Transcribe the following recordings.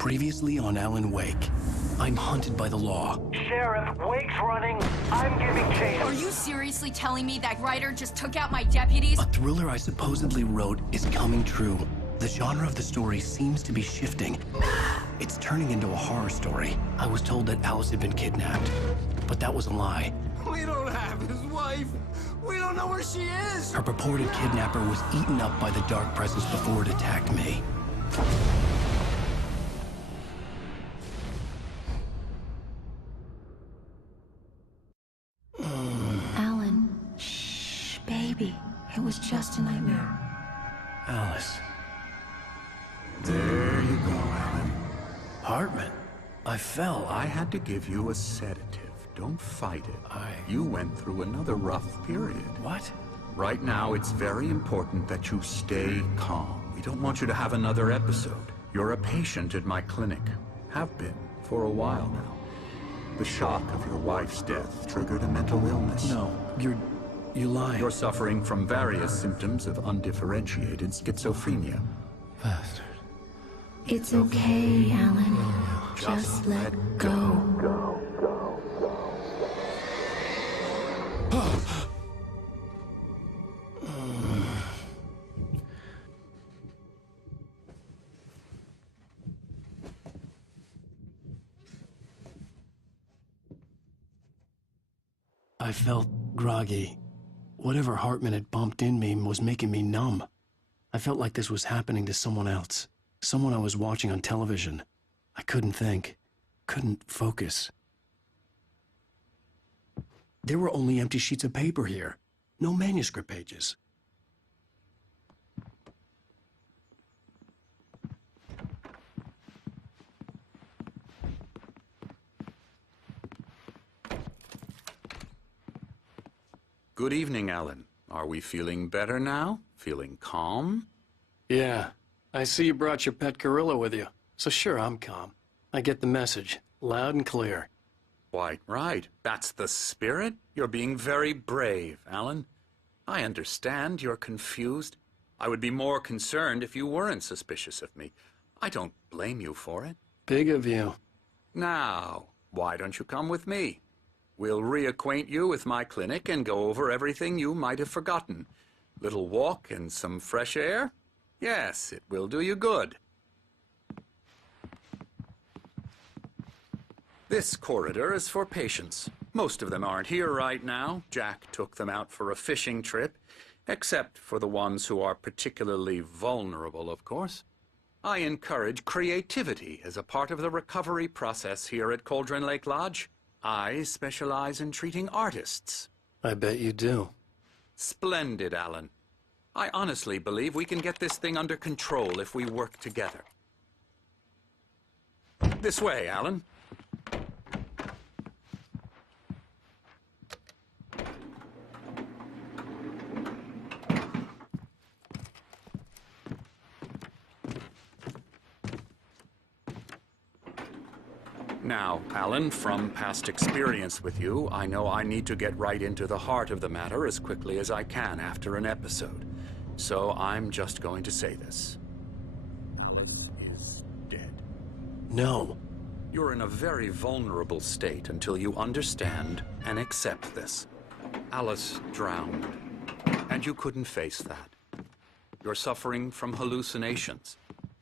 Previously on Alan Wake, I'm hunted by the law. Sheriff, Wake's running. I'm giving chase. Are you seriously telling me that Ryder just took out my deputies? A thriller I supposedly wrote is coming true. The genre of the story seems to be shifting. It's turning into a horror story. I was told that Alice had been kidnapped, but that was a lie. We don't have his wife. We don't know where she is. Her purported kidnapper was eaten up by the dark presence before it attacked me. Alan, shh, baby. It was just a nightmare. Alice. There you go, Alan. Hartman. I fell. I had to give you a sedative. Don't fight it. You went through another rough period. What? Right now, it's very important that you stay calm. We don't want you to have another episode. You're a patient at my clinic. Have been for a while now. The shock of your wife's death triggered a mental illness. No, you're lying. You're suffering from various symptoms of undifferentiated schizophrenia. Bastard. It's okay, Alan. Just let go. I felt groggy. Whatever Hartman had bumped in me was making me numb. I felt like this was happening to someone else. Someone I was watching on television. I couldn't think. Couldn't focus. There were only empty sheets of paper here. No manuscript pages. Good evening, Alan. Are we feeling better now? Feeling calm? Yeah. I see you brought your pet gorilla with you. So sure, I'm calm. I get the message. Loud and clear. Quite right. That's the spirit. You're being very brave, Alan. I understand you're confused. I would be more concerned if you weren't suspicious of me. I don't blame you for it. Big of you. Now, why don't you come with me? We'll reacquaint you with my clinic and go over everything you might have forgotten. Little walk and some fresh air? Yes, it will do you good. This corridor is for patients. Most of them aren't here right now. Jack took them out for a fishing trip, except for the ones who are particularly vulnerable, of course. I encourage creativity as a part of the recovery process here at Cauldron Lake Lodge. I specialize in treating artists. I bet you do. Splendid, Alan. I honestly believe we can get this thing under control if we work together. This way, Alan. Now, Alan, from past experience with you, I know I need to get right into the heart of the matter as quickly as I can after an episode. So I'm just going to say this. Alice is dead. No. You're in a very vulnerable state until you understand and accept this. Alice drowned, and you couldn't face that. You're suffering from hallucinations,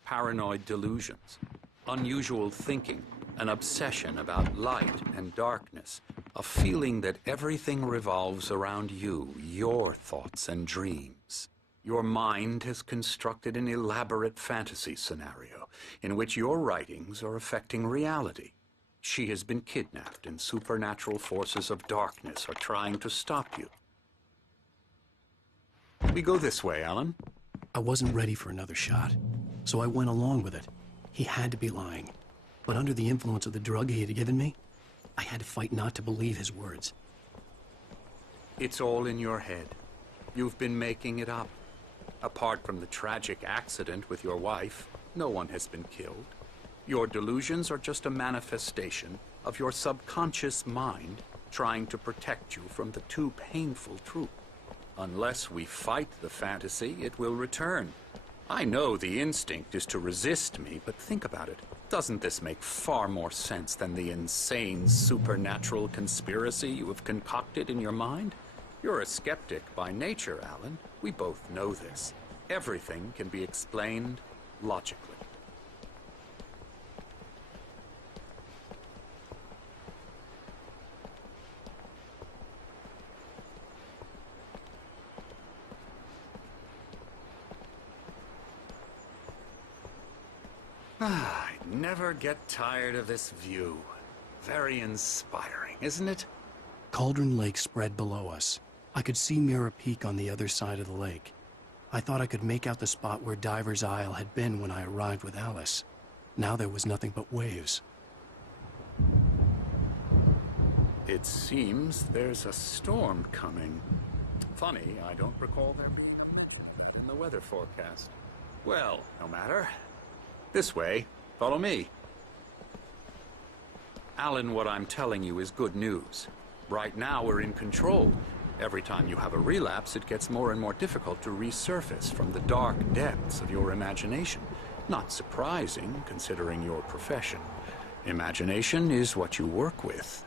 paranoid delusions, unusual thinking, an obsession about light and darkness, a feeling that everything revolves around you, your thoughts and dreams. Your mind has constructed an elaborate fantasy scenario in which your writings are affecting reality. She has been kidnapped and supernatural forces of darkness are trying to stop you. We go this way, Alan. I wasn't ready for another shot, so I went along with it. He had to be lying. But under the influence of the drug he had given me, I had to fight not to believe his words. It's all in your head. You've been making it up. Apart from the tragic accident with your wife, no one has been killed. Your delusions are just a manifestation of your subconscious mind trying to protect you from the too painful truth. Unless we fight the fantasy, it will return. I know the instinct is to resist me, but think about it. Doesn't this make far more sense than the insane supernatural conspiracy you have concocted in your mind? You're a skeptic by nature, Alan. We both know this. Everything can be explained logically. I never get tired of this view. Very inspiring, isn't it? Cauldron Lake spread below us. I could see Mirror Peak on the other side of the lake. I thought I could make out the spot where Diver's Isle had been when I arrived with Alice. Now there was nothing but waves. It seems there's a storm coming. Funny, I don't recall there being a mention in the weather forecast. Well, no matter. This way. Follow me. Alan, what I'm telling you is good news. Right now, we're in control. Every time you have a relapse, it gets more and more difficult to resurface from the dark depths of your imagination. Not surprising, considering your profession. Imagination is what you work with.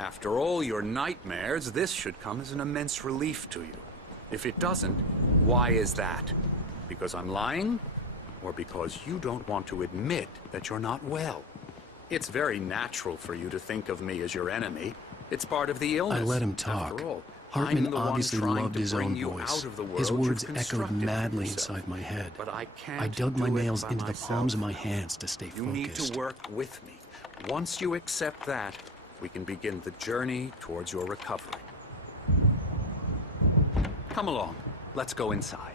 After all your nightmares, this should come as an immense relief to you. If it doesn't, why is that? Because I'm lying? Or because you don't want to admit that you're not well? It's very natural for you to think of me as your enemy. It's part of the illness. I let him talk. After all, Hartman I'm the one obviously trying loved to his bring own you voice. out of the world His words you've echoed constructed for madly yourself. inside my head. But I can't I dug my do it nails by into the myself. palms of my hands to stay You need focused. to work with me. Once you accept that, we can begin the journey towards your recovery. Come along. Let's go inside.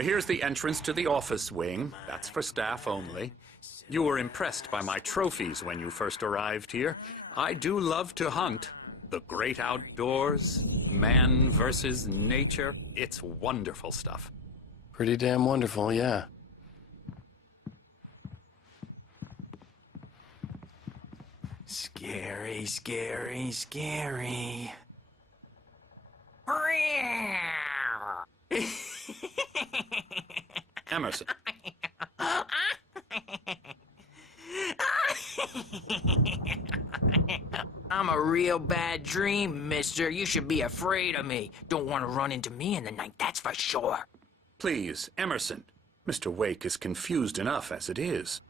Here's the entrance to the office wing. That's for staff only. You were impressed by my trophies when you first arrived here. I do love to hunt. The great outdoors, man versus nature. It's wonderful stuff. Pretty damn wonderful, yeah. Scary, scary, scary. Emerson. I'm a real bad dream, mister. You should be afraid of me. Don't want to run into me in the night, that's for sure. Please, Emerson. Mr. Wake is confused enough as it is.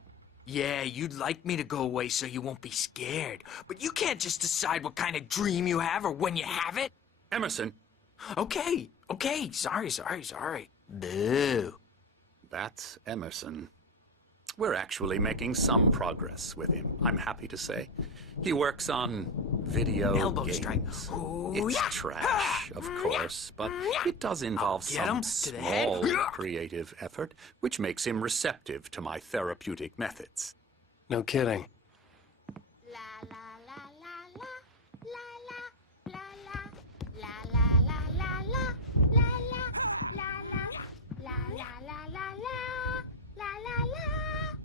Yeah, you'd like me to go away so you won't be scared. But you can't just decide what kind of dream you have or when you have it. Emerson. Okay, sorry. Boo. That's Emerson. We're actually making some progress with him, I'm happy to say. He works on video Elbow games. strike. Ooh, It's yeah. trash, of course, but it does involve Get him some to the head. small creative effort, which makes him receptive to my therapeutic methods. No kidding.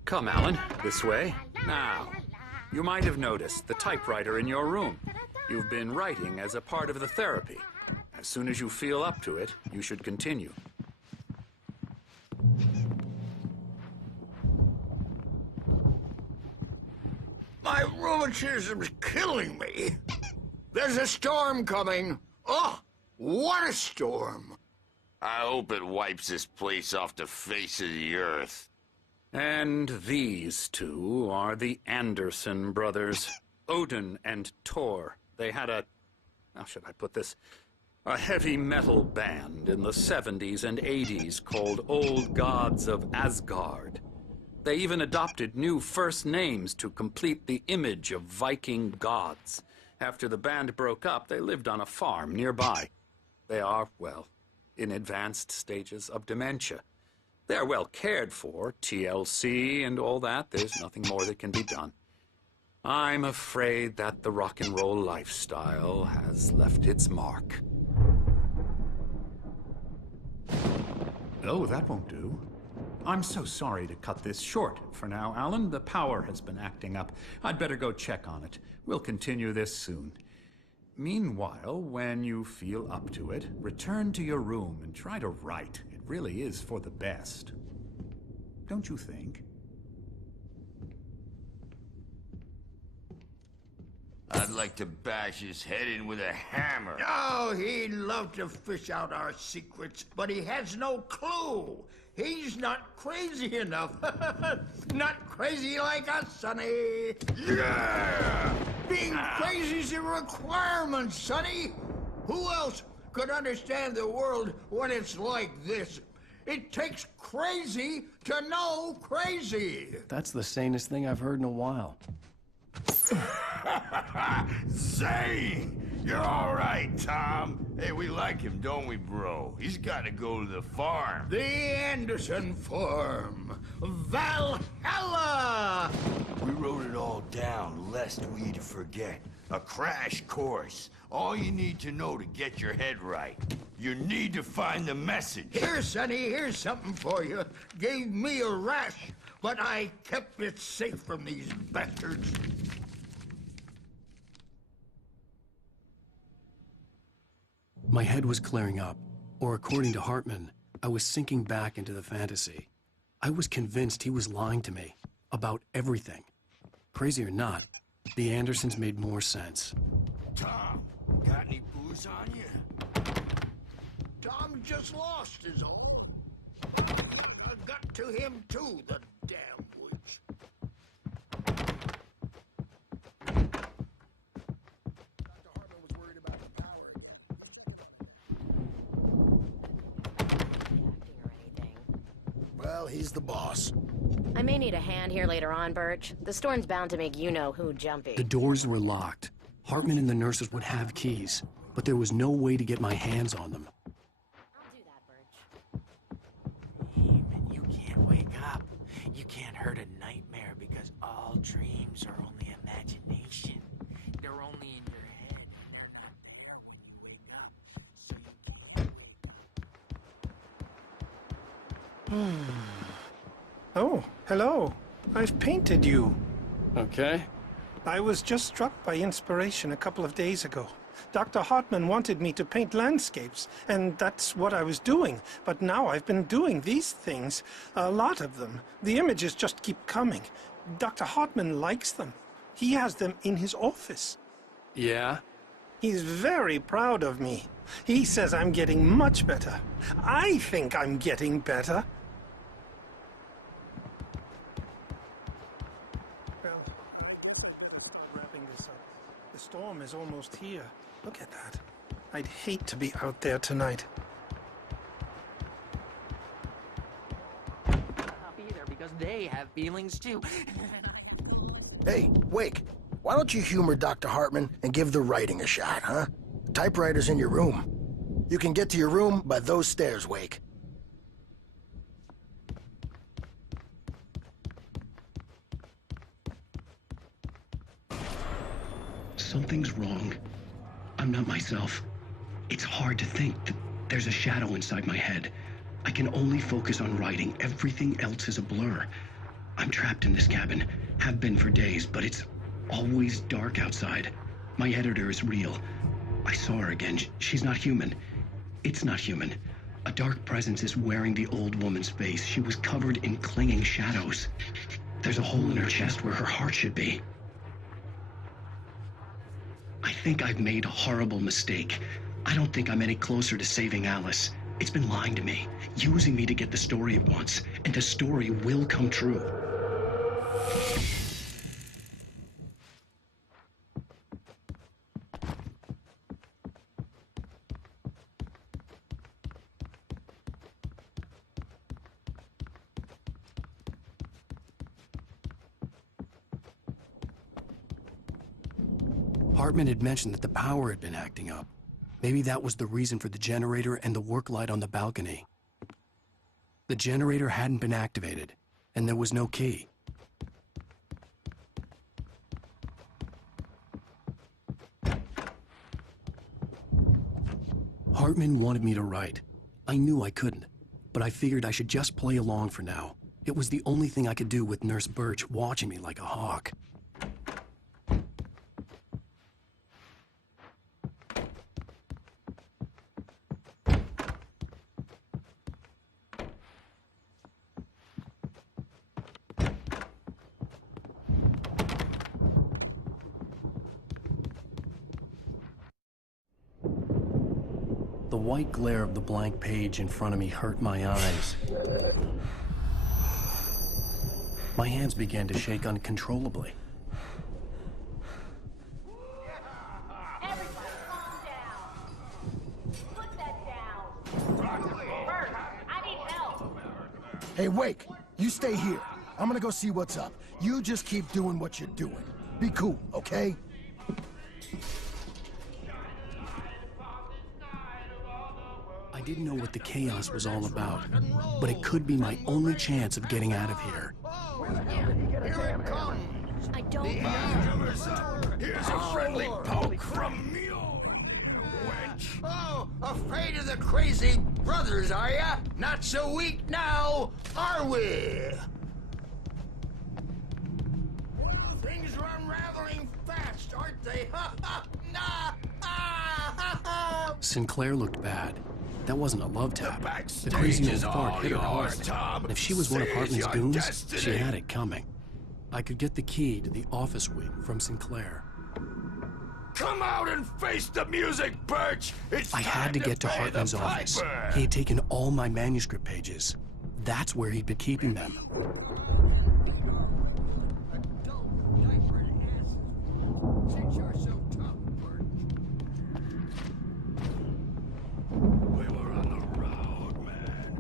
Come, Alan, this way. Now, you might have noticed the typewriter in your room. You've been writing as a part of the therapy. As soon as you feel up to it, you should continue. My rheumatism's killing me. There's a storm coming. Oh, what a storm. I hope it wipes this place off the face of the earth. And these two are the Anderson brothers, Odin and Thor. They had how should I put this? A heavy metal band in the 70s and 80s called Old Gods of Asgard. They even adopted new first names to complete the image of Viking gods. After the band broke up, they lived on a farm nearby. They are, well, in advanced stages of dementia. They're well cared for, TLC and all that. There's nothing more that can be done. I'm afraid that the rock and roll lifestyle has left its mark. Oh, that won't do. I'm so sorry to cut this short for now, Alan. The power has been acting up. I'd better go check on it. We'll continue this soon. Meanwhile, when you feel up to it, return to your room and try to write. It really is for the best. Don't you think? I'd like to bash his head in with a hammer. Oh, he'd love to fish out our secrets, but he has no clue. He's not crazy enough. Not crazy like us, Sonny. Yeah! Being crazy's a requirement, Sonny. Who else could understand the world when it's like this? It takes crazy to know crazy. That's the sanest thing I've heard in a while. Zane! You're all right, Tom. Hey, we like him, don't we, bro? He's got to go to the farm. The Anderson Farm. Valhalla! We wrote it all down, lest we forget. A crash course. All you need to know to get your head right. You need to find the message. Here, Sonny, here's something for you. Gave me a rash, but I kept it safe from these bastards. My head was clearing up, or according to Hartman, I was sinking back into the fantasy. I was convinced he was lying to me about everything. Crazy or not, the Andersons made more sense. Tom, got any booze on you? Tom just lost his own. I got to him too, the damn witch. Dr. Hartman was worried about the power. Well, he's the boss. I may need a hand here later on, Birch. The storm's bound to make you-know-who jumpy. The doors were locked. Hartman and the nurses would have keys, but there was no way to get my hands on them. I'll do that, Birch. Eamon, you can't wake up. You can't hurt a nightmare because all dreams are only imagination. They're only in your head. They're not there when you wake up. So you... Oh, hello. I've painted you. Okay. I was just struck by inspiration a couple of days ago. Dr. Hartman wanted me to paint landscapes, and that's what I was doing. But now I've been doing these things, a lot of them. The images just keep coming. Dr. Hartman likes them. He has them in his office. Yeah? He's very proud of me. He says I'm getting much better. I think I'm getting better. Well, wrapping this up. The storm is almost here. Look at that. I'd hate to be out there tonight. I'll be there because they have feelings too. Hey, Wake, why don't you humor Dr. Hartman and give the writing a shot, huh? The typewriter's in your room. You can get to your room by those stairs, Wake. Something's wrong. I'm not myself. It's hard to think that there's a shadow inside my head. I can only focus on writing. Everything else is a blur. I'm trapped in this cabin. Have been for days, but it's always dark outside. My editor is real. I saw her again. She's not human. It's not human. A dark presence is wearing the old woman's face. She was covered in clinging shadows. There's a hole in her chest where her heart should be. I think I've made a horrible mistake. I don't think I'm any closer to saving Alice. It's been lying to me, using me to get the story it wants, and the story will come true. Hartman had mentioned that the power had been acting up. Maybe that was the reason for the generator and the work light on the balcony. The generator hadn't been activated, and there was no key. Hartman wanted me to write. I knew I couldn't, but I figured I should just play along for now. It was the only thing I could do with Nurse Birch watching me like a hawk. The white glare of the blank page in front of me hurt my eyes. My hands began to shake uncontrollably. Everybody calm down. Put that down. Bert, I need help. Hey, Wake, you stay here. I'm gonna go see what's up. You just keep doing what you're doing. Be cool, okay? I didn't know what the chaos was all about, but it could be my only chance of getting out of here. Here it comes. I don't The know. Angels are... Here's a friendly poke from me, wench. Oh, afraid of the crazy brothers, are ya? Not so weak now, are we? Things are unraveling fast, aren't they? Ha ha! Nah! Ah, ha, ha. Sinclair looked bad. That wasn't a love tap. The backstage crazy old is fart all hit her hard. yours, Tom. And if she was one of Seize Hartman's your goons, destiny. she had it coming. I could get the key to the office wing from Sinclair. Come out and face the music, Birch! It's I had to time get to pay the Hartman's office. piper. He had taken all my manuscript pages. That's where he'd been keeping them. Adult diapered asses. Since you're so tough, Bert. We were on the road, man.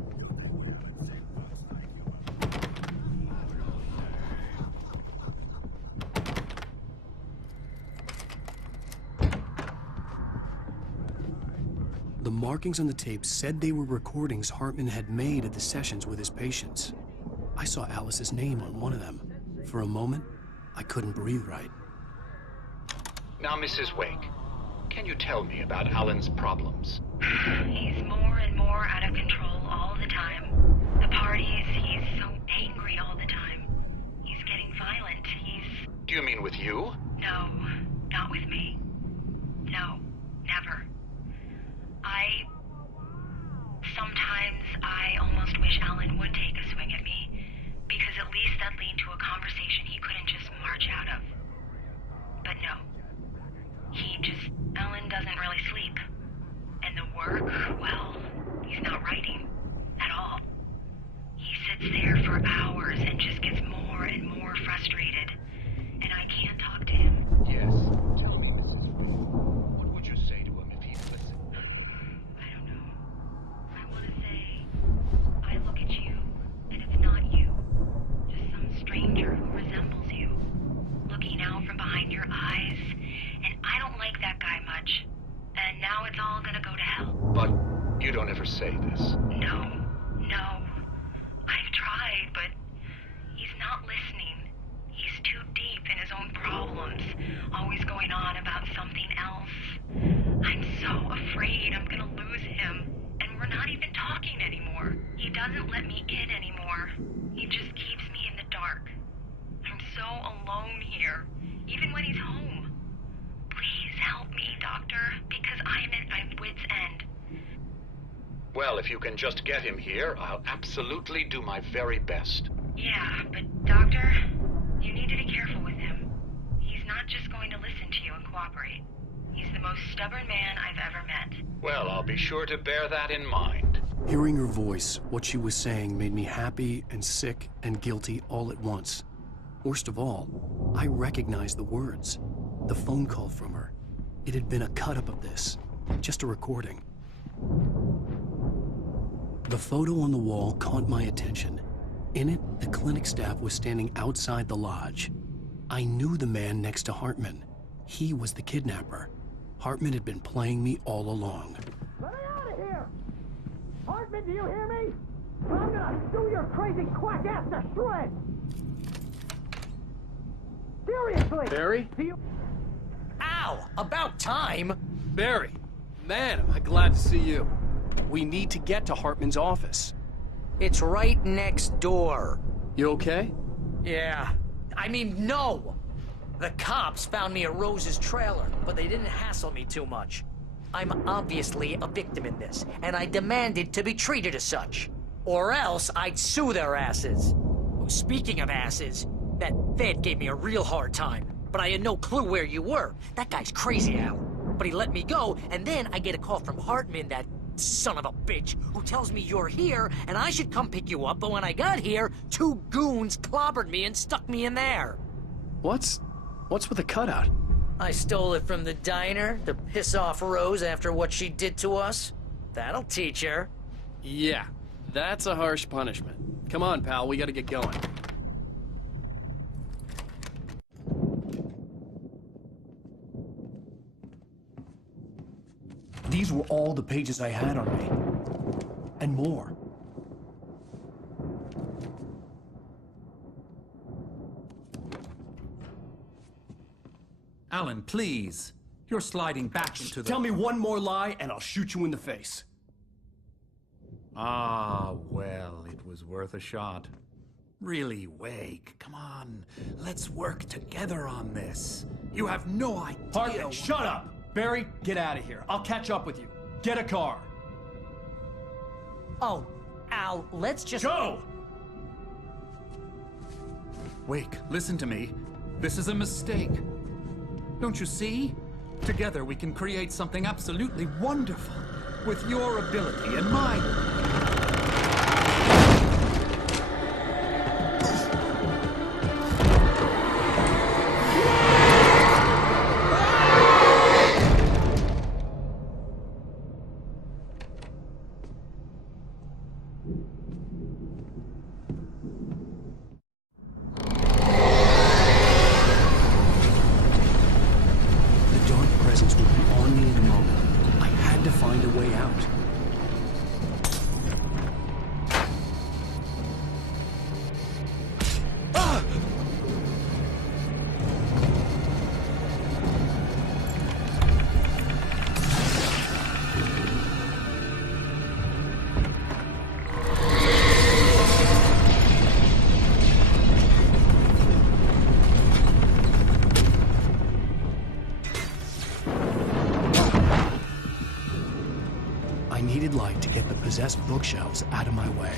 The markings on the tape said they were recordings Hartman had made at the sessions with his patients. I saw Alice's name on one of them. For a moment, I couldn't breathe right. Now, Mrs. Wake, can you tell me about Alan's problems? He's more and more out of control all the time. The parties, he's so angry all the time. He's getting violent. Do you mean with you? No, not with me. No, never. Sometimes I almost wish Alan would take a swing at me, because at least that'd lead to a conversation he couldn't just march out of. But no. Alan doesn't really sleep. And the work, well, he's not writing at all. He sits there for hours and just gets more and more frustrated. And I can't talk to him. Yes. Tell me, Mrs. What would you say to him if he'd listen? I don't know. I want to say, I look at you, and it's not you. Just some stranger who resembles you. Looking out from behind your eyes. And I don't like that guy much. And now it's all gonna go to hell. But you don't ever say this. No. I've tried, but he's not listening. He's too deep in his own problems, always going on about something else. I'm so afraid I'm gonna lose him, and we're not even talking anymore. He doesn't let me in anymore. He just keeps me in the dark. I'm so alone here, even when he's home. Please help me, Doctor, because I'm at my wit's end. Well, if you can just get him here, I'll absolutely do my very best. Yeah, but Doctor, you need to be careful with him. He's not just going to listen to you and cooperate. He's the most stubborn man I've ever met. Well, I'll be sure to bear that in mind. Hearing her voice, what she was saying made me happy and sick and guilty all at once. Worst of all, I recognized the words. The phone call from her. It had been a cut-up of this. Just a recording. The photo on the wall caught my attention. In it, the clinic staff was standing outside the lodge. I knew the man next to Hartman. He was the kidnapper. Hartman had been playing me all along. Let me out of here! Hartman, do you hear me? I'm gonna chew your crazy quack ass to shreds! Seriously! Barry? Do you... Ow! About time! Barry! Man, am I glad to see you. We need to get to Hartman's office. It's right next door. You okay? Yeah. I mean, no! The cops found me at Rose's trailer, but they didn't hassle me too much. I'm obviously a victim in this, and I demanded to be treated as such. Or else I'd sue their asses. Speaking of asses, that Fed gave me a real hard time, but I had no clue where you were. That guy's crazy, Al. But he let me go, and then I get a call from Hartman, that son of a bitch, who tells me you're here, and I should come pick you up, but when I got here, 2 goons clobbered me and stuck me in there. What's with the cutout? I stole it from the diner to piss off Rose after what she did to us. That'll teach her. Yeah, that's a harsh punishment. Come on, pal, we gotta get going. These were all the pages I had on me. And more. Alan, please. You're sliding back into the... Tell me one more lie and I'll shoot you in the face. Ah, well, it was worth a shot. Really, Wake, come on. Let's work together on this. You have no idea... Hartman, shut up! Barry, get out of here. I'll catch up with you. Get a car. Oh, Al, let's just... Go! Wake, listen to me. This is a mistake. Don't you see? Together we can create something absolutely wonderful. With your ability and mine. I needed light to get the possessed bookshelves out of my way.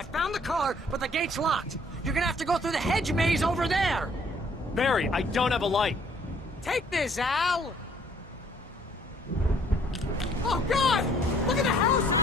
I found the car, but the gate's locked. You're gonna have to go through the hedge maze over there. Barry, I don't have a light. Take this, Al! Oh, God! Look at the house!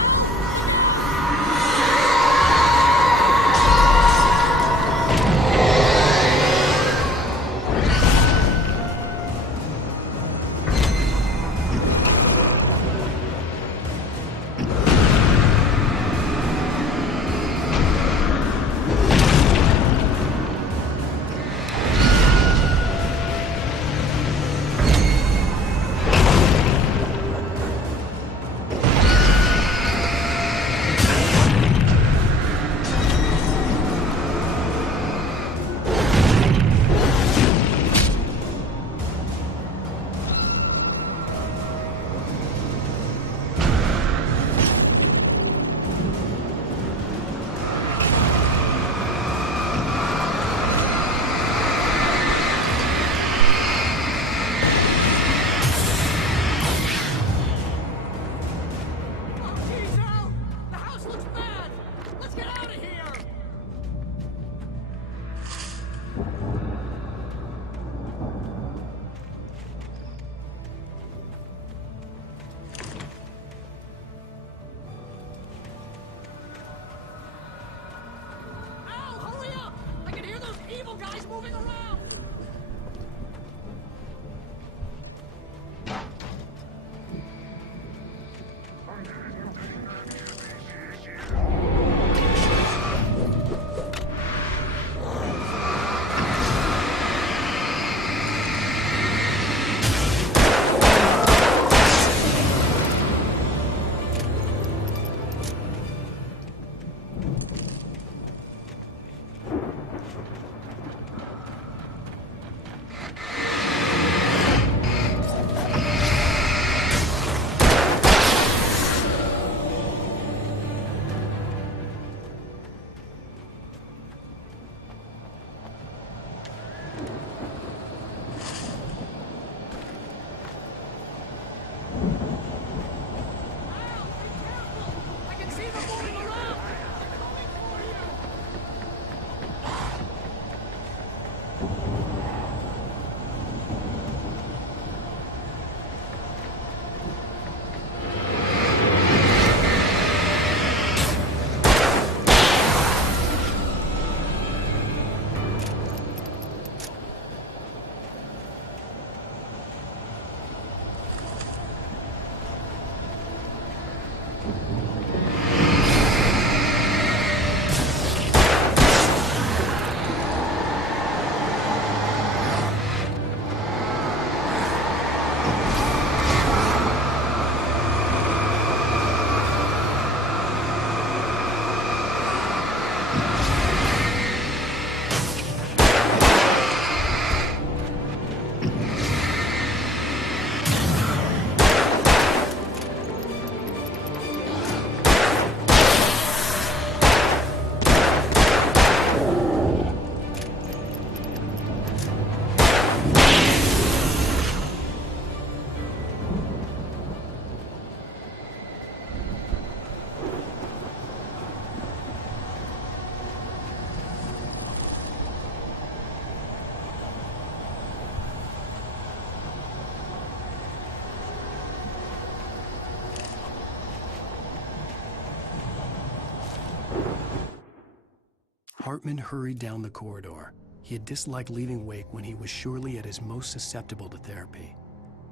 Hartman hurried down the corridor. He had disliked leaving Wake when he was surely at his most susceptible to therapy.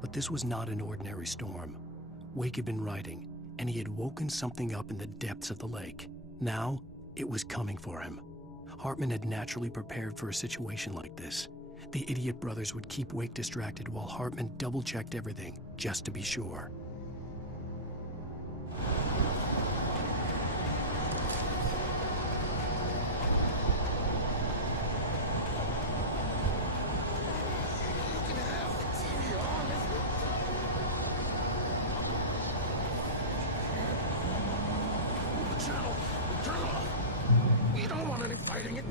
But this was not an ordinary storm. Wake had been writing, and he had woken something up in the depths of the lake. Now, it was coming for him. Hartman had naturally prepared for a situation like this. The idiot brothers would keep Wake distracted while Hartman double-checked everything, just to be sure. Fighting it.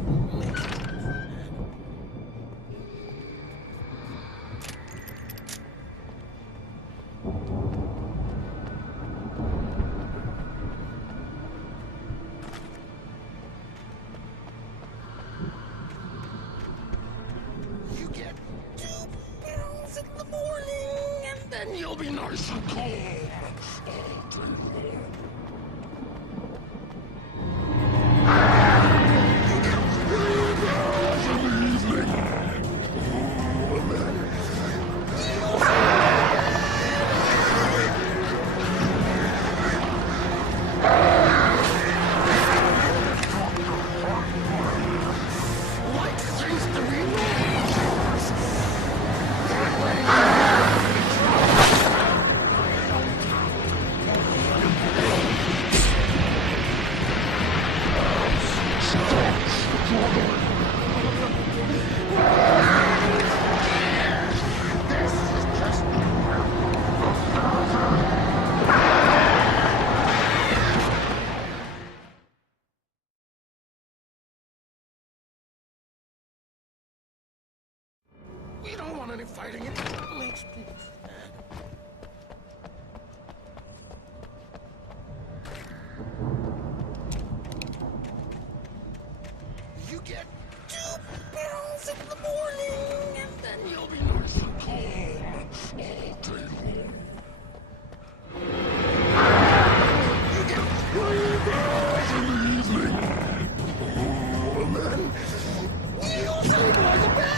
you'll be nice and calm all day long. We don't want any fighting. Please, please. You get 2 pills in the morning, and then you'll be nice and calm all day long. You get 3 pills in the evening. Oh, and then you'll sleep like a baby.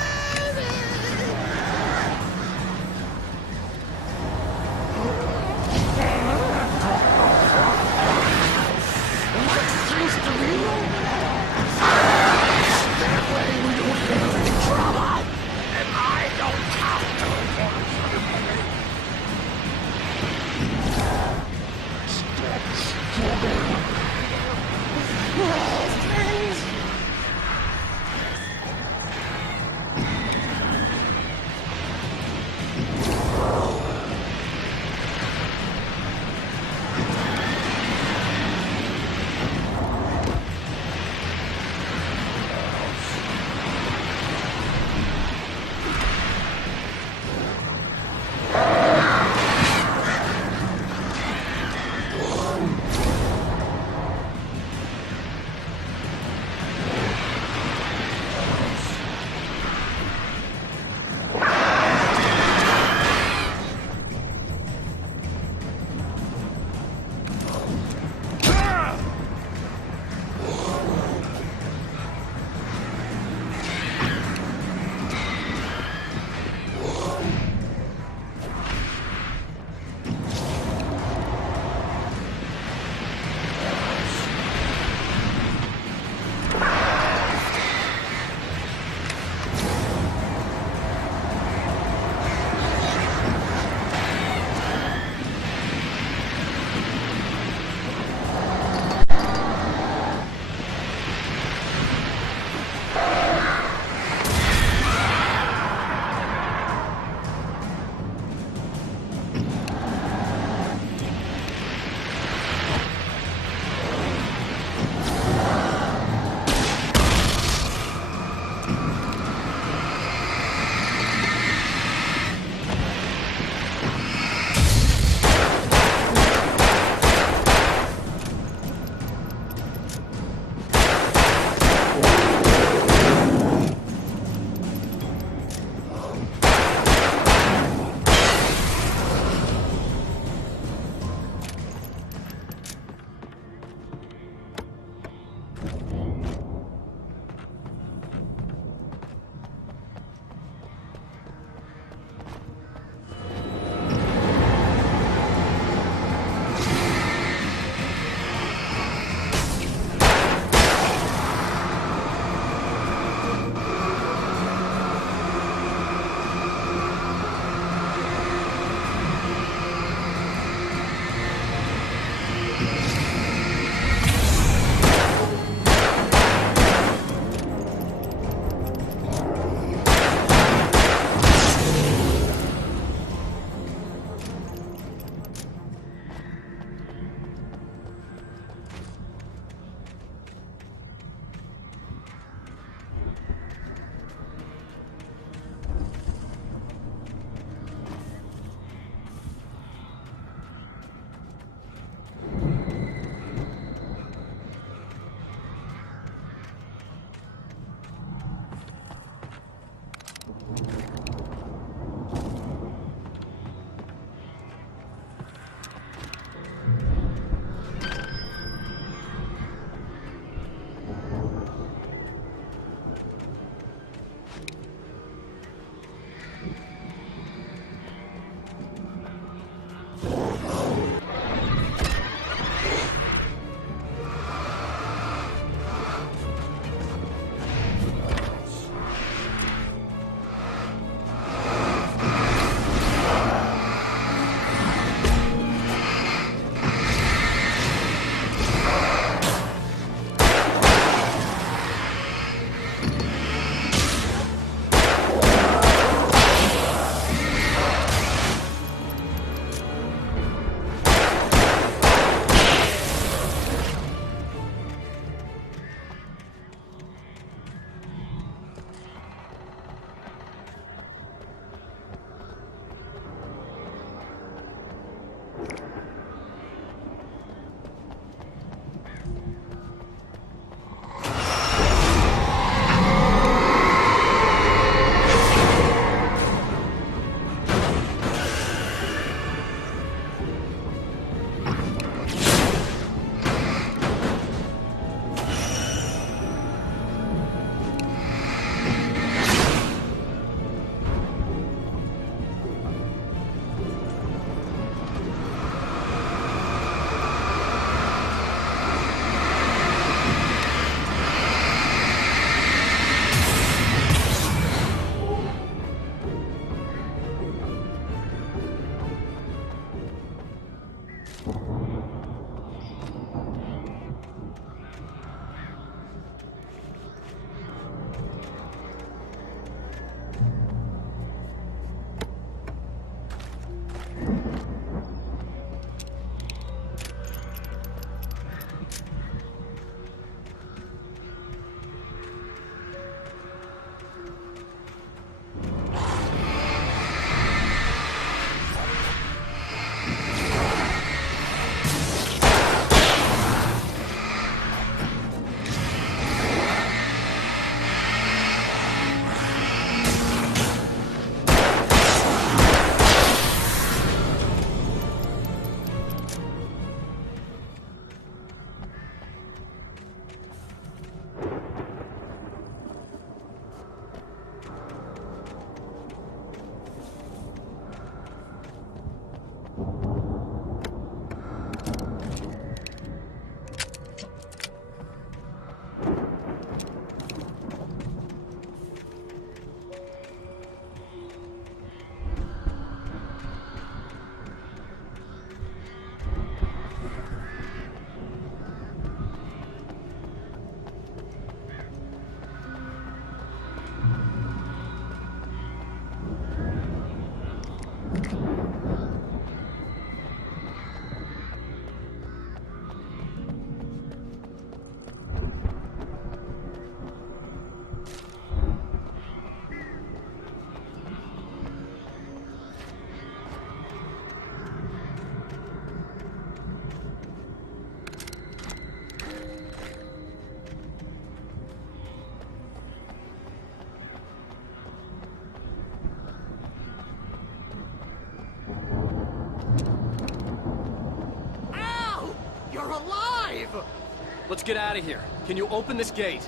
get out of here. Can you open this gate?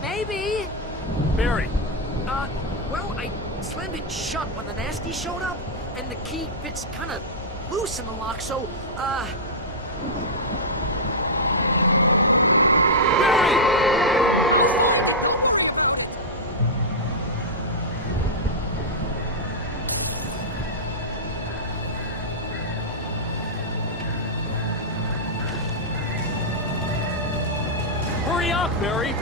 Maybe. Barry! Well, I slammed it shut when the nasty showed up, and the key fits kind of loose in the lock, so, Hurry up, Barry!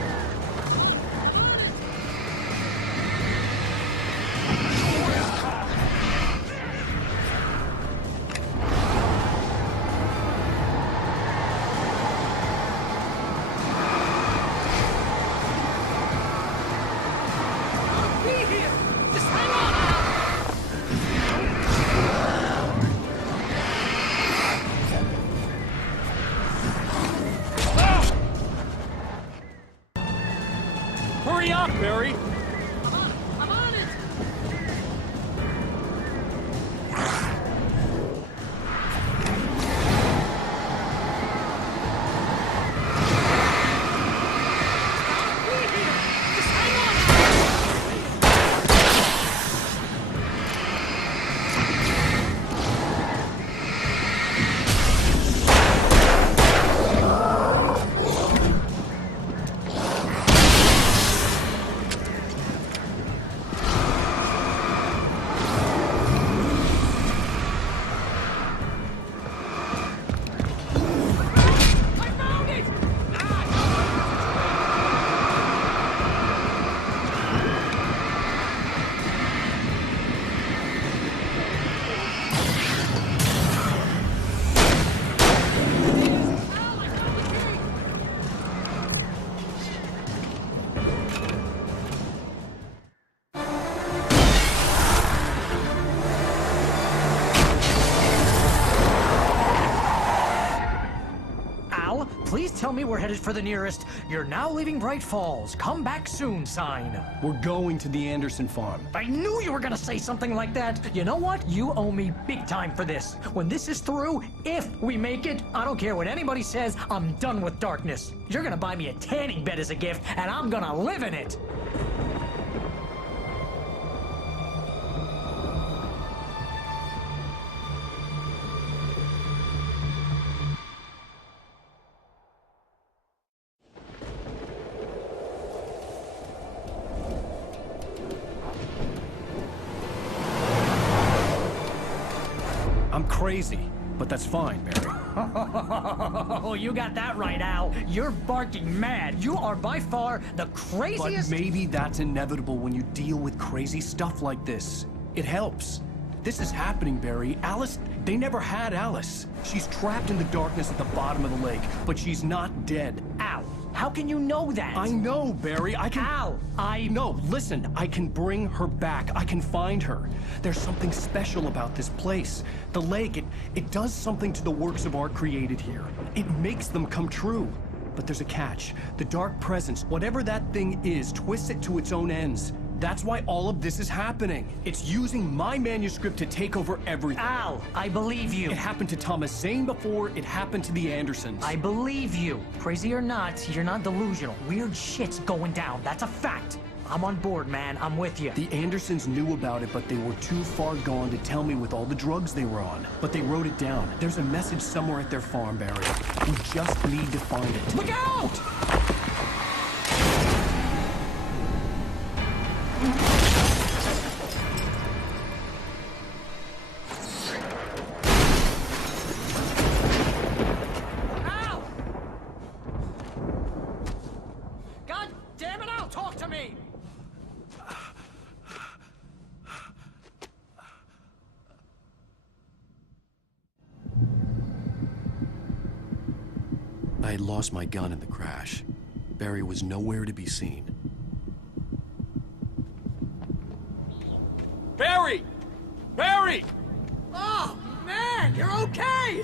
Hurry up, Barry! I'm on it! Please tell me we're headed for the nearest "You're now leaving Bright Falls. Come back soon" sign. We're going to the Anderson farm. I knew you were gonna say something like that. You know what? You owe me big time for this. When this is through, if we make it, I don't care what anybody says, I'm done with darkness. You're gonna buy me a tanning bed as a gift, and I'm gonna live in it. I'm crazy, but that's fine, Barry. Oh, you got that right, Al. You're barking mad. You are by far the craziest... But maybe that's inevitable when you deal with crazy stuff like this. It helps. This is happening, Barry. Alice, they never had Alice. She's trapped in the darkness at the bottom of the lake, but she's not dead. Al, how can you know that? I know, Barry. I can... Al, No, listen. I can bring her back. I can find her. There's something special about this place. The lake, it does something to the works of art created here. It makes them come true. But there's a catch. The dark presence, whatever that thing is, twists it to its own ends. That's why all of this is happening. It's using my manuscript to take over everything. Al, I believe you. It happened to Thomas Zane before, it happened to the Andersons. I believe you. Crazy or not, you're not delusional. Weird shit's going down. That's a fact. I'm on board, man. I'm with you. The Andersons knew about it, but they were too far gone to tell me with all the drugs they were on. But they wrote it down. There's a message somewhere at their farm, Barry. We just need to find it. Look out! Al! God damn it, Al, talk to me! I had lost my gun in the crash. Barry was nowhere to be seen. Barry! Barry! Oh, man, you're okay!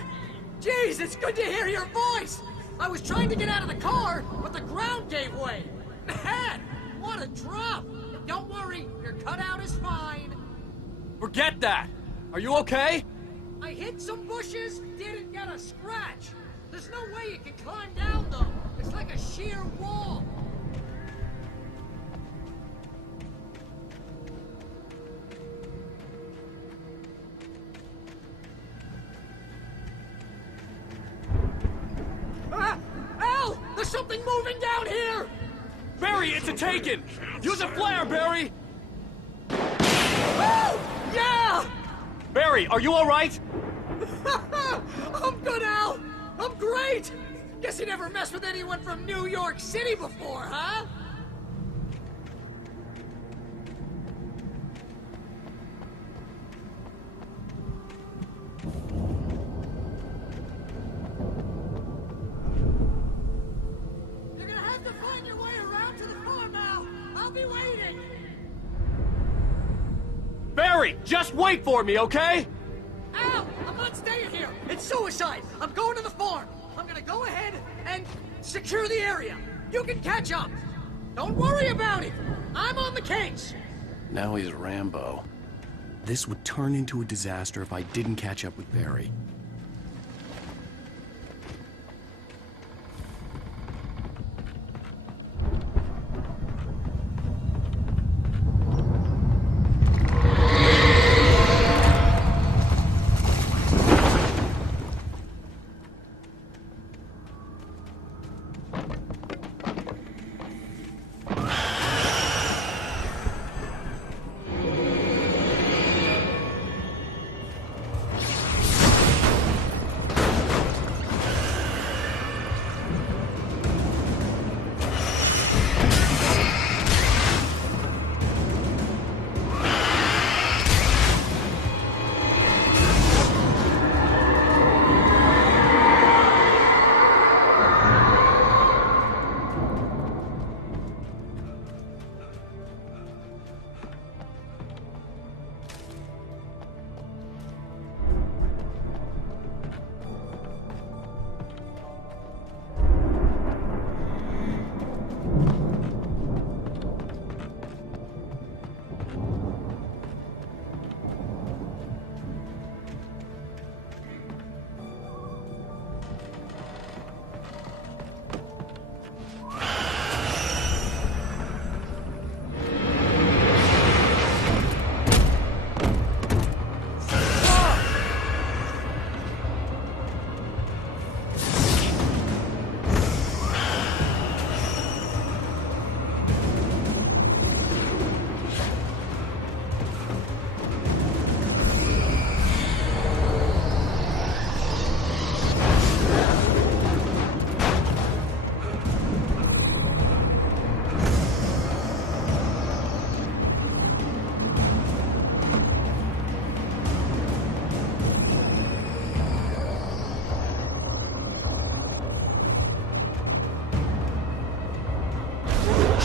Jeez, it's good to hear your voice! I was trying to get out of the car, but the ground gave way. Man, what a drop! Don't worry, your cutout is fine. Forget that! Are you okay? I hit some bushes, didn't get a scratch. The There's no way you can climb down, though. It's like a sheer wall. Al! There's something moving down here! Barry, it's a Taken! Use a flare, Barry! Oh! Yeah! Barry, are you alright? I'm good, Al! I'm great! Guess you never messed with anyone from New York City before, huh? You're gonna have to find your way around to the farm, Al! I'll be waiting! Barry, just wait for me, okay? Al! I'm not staying here! It's suicide! I'm going to the farm! I'm gonna go ahead and secure the area! You can catch up! Don't worry about it! I'm on the case! Now he's Rambo. This would turn into a disaster if I didn't catch up with Barry.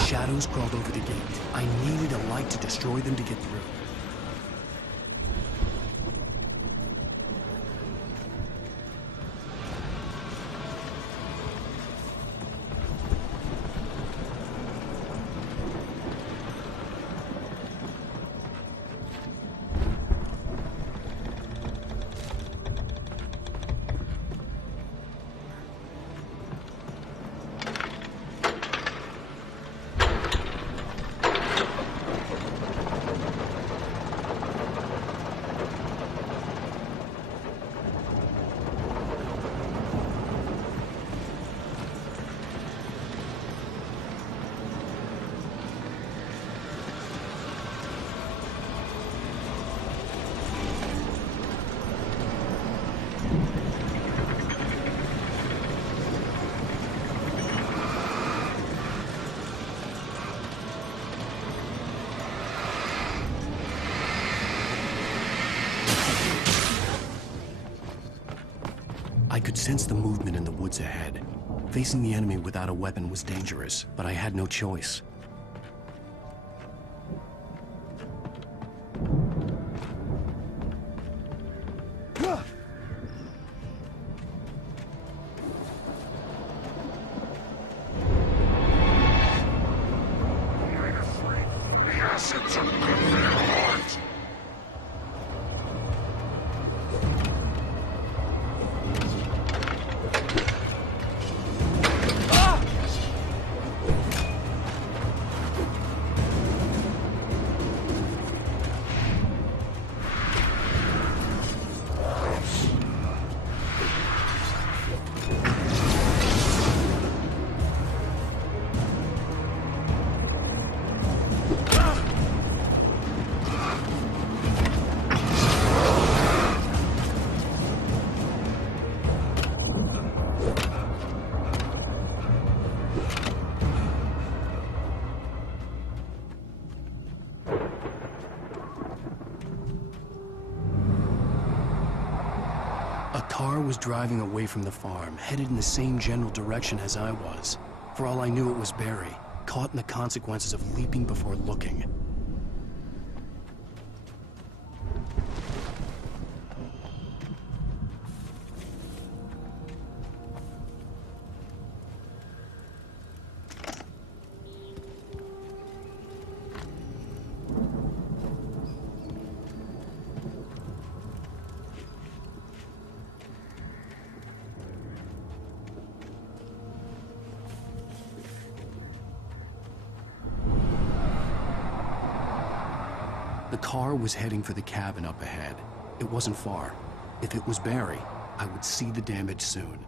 Shadows crawled over the gate. I needed a light to destroy them to get through. I could sense the movement in the woods ahead. Facing the enemy without a weapon was dangerous, but I had no choice. A car was driving away from the farm, headed in the same general direction as I was. For all I knew, it was Barry, caught in the consequences of leaping before looking. The car was heading for the cabin up ahead. It wasn't far. If it was Barry, I would see the damage soon.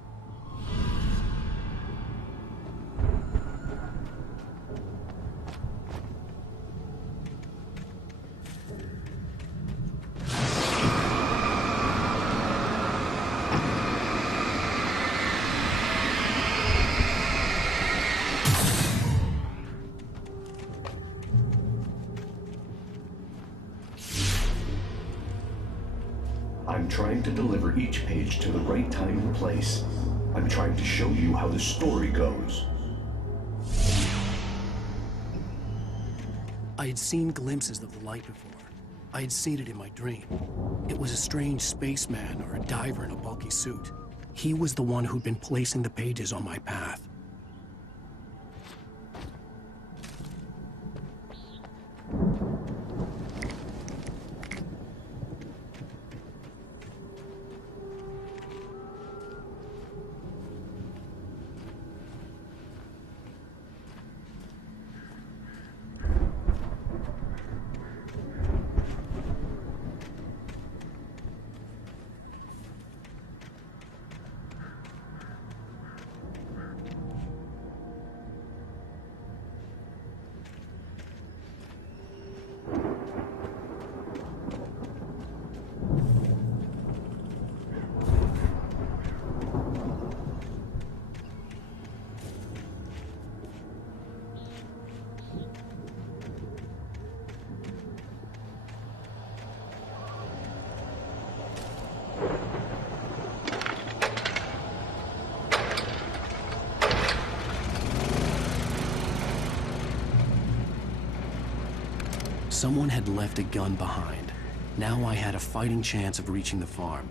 I'm trying to deliver each page to the right time and place. I'm trying to show you how the story goes. I had seen glimpses of the light before. I had seen it in my dream. It was a strange spaceman or a diver in a bulky suit. He was the one who'd been placing the pages on my path. Someone had left a gun behind. Now I had a fighting chance of reaching the farm.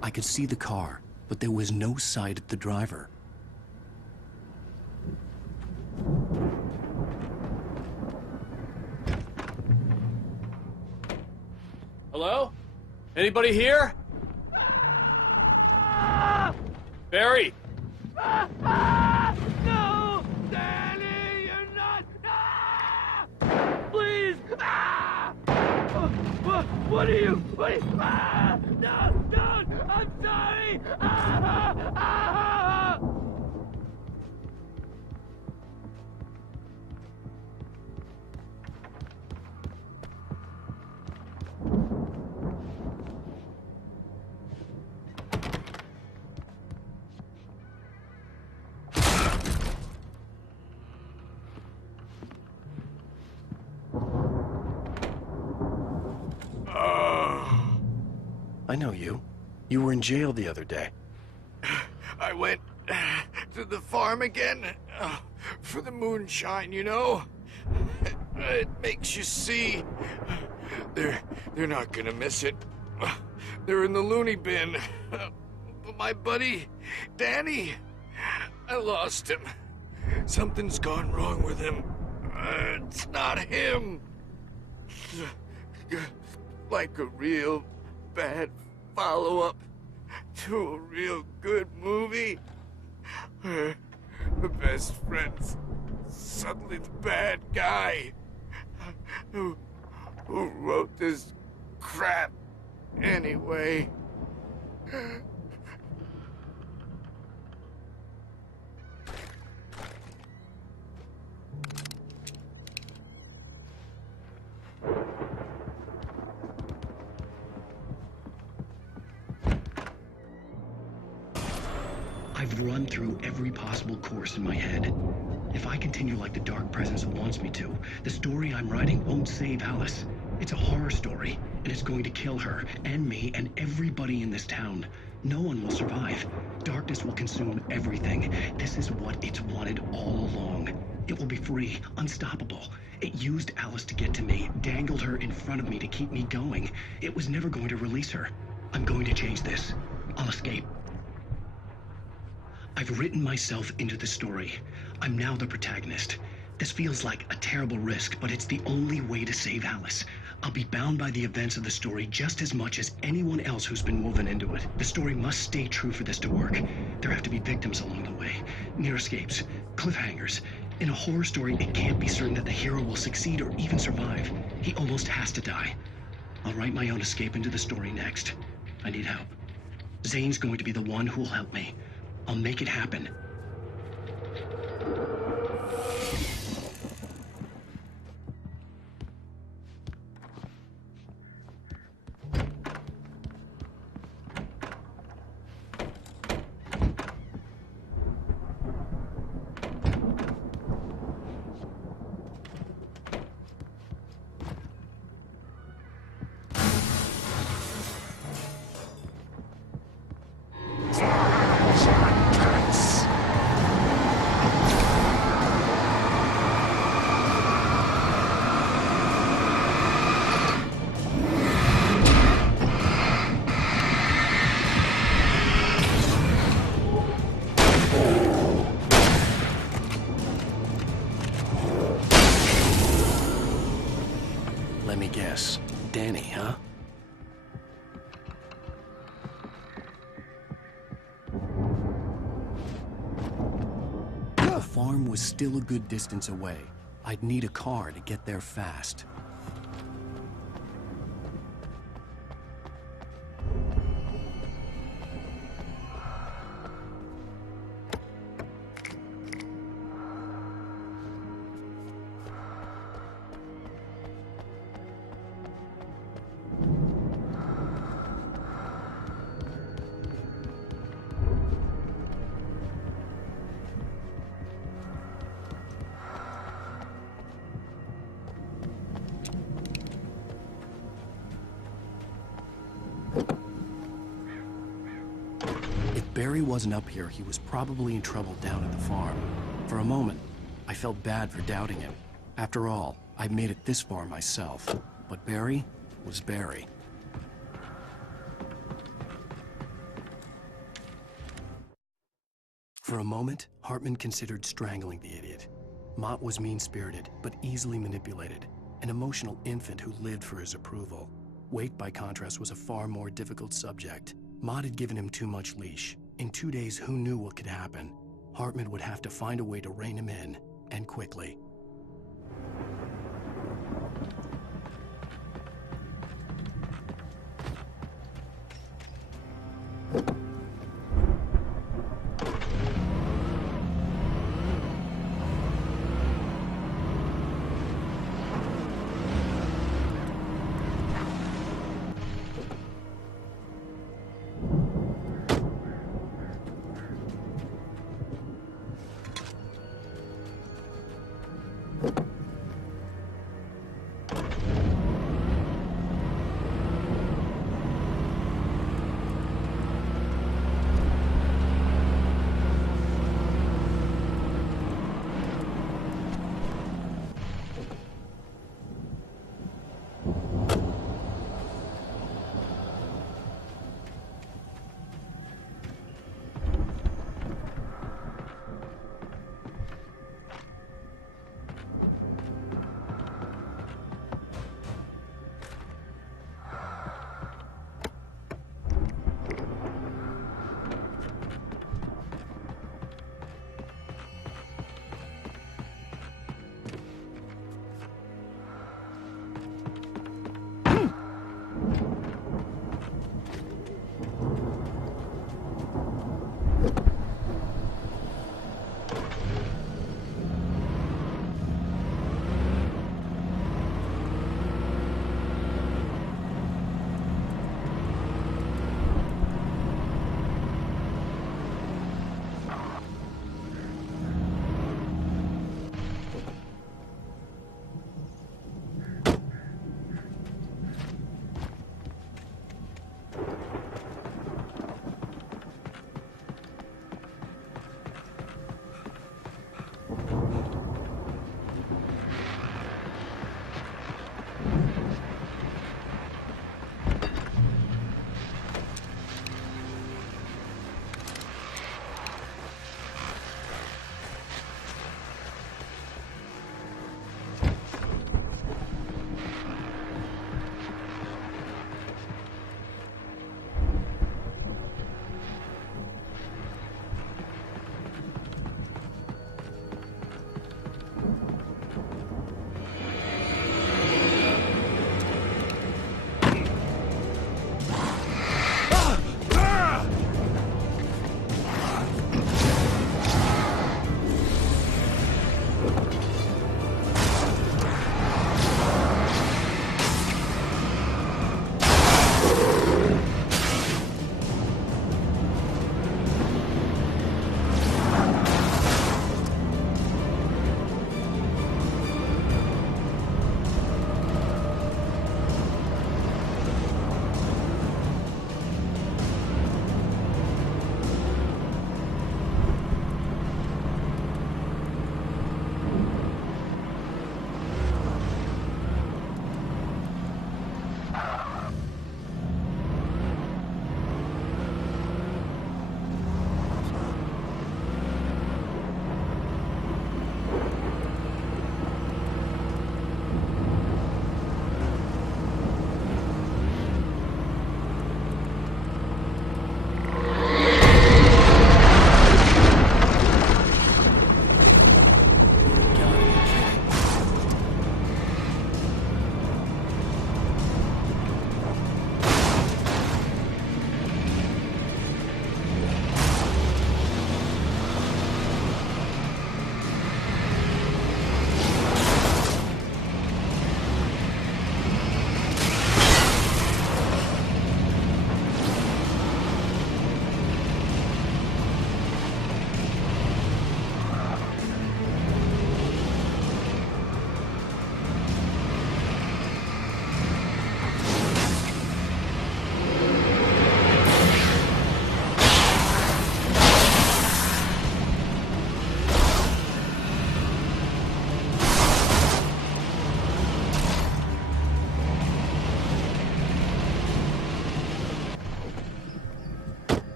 I could see the car, but there was no sight of the driver. Hello? Anybody here? Barry! No! Danny, you're not! Please! What are you? What are you? No! Don't! I'm sorry! I know you. You were in jail the other day. I went to the farm again for the moonshine, you know? It makes you see. They're not gonna miss it. They're in the loony bin. But my buddy, Danny, I lost him. Something's gone wrong with him. It's not him. Like a real bad follow-up to a real good movie. The best friend's suddenly the bad guy. Who wrote this crap anyway? I've run through every possible course in my head. If I continue like the Dark Presence wants me to, the story I'm writing won't save Alice. It's a horror story, and it's going to kill her, and me, and everybody in this town. No one will survive. Darkness will consume everything. This is what it's wanted all along. It will be free, unstoppable. It used Alice to get to me, dangled her in front of me to keep me going. It was never going to release her. I'm going to change this. I'll escape. I've written myself into the story. I'm now the protagonist. This feels like a terrible risk, but it's the only way to save Alice. I'll be bound by the events of the story just as much as anyone else who's been woven into it. The story must stay true for this to work. There have to be victims along the way, near escapes, cliffhangers. In a horror story, it can't be certain that the hero will succeed or even survive. He almost has to die. I'll write my own escape into the story next. I need help. Zane's going to be the one who will help me. I'll make it happen. Let me guess. Danny, huh? The farm was still a good distance away. I'd need a car to get there fast. Barry wasn't up here, he was probably in trouble down at the farm. For a moment, I felt bad for doubting him. After all, I made it this far myself. But Barry was Barry. For a moment, Hartman considered strangling the idiot. Mott was mean-spirited, but easily manipulated. An emotional infant who lived for his approval. Wake, by contrast, was a far more difficult subject. Mott had given him too much leash. In 2 days, who knew what could happen? Hartman would have to find a way to rein him in, and quickly.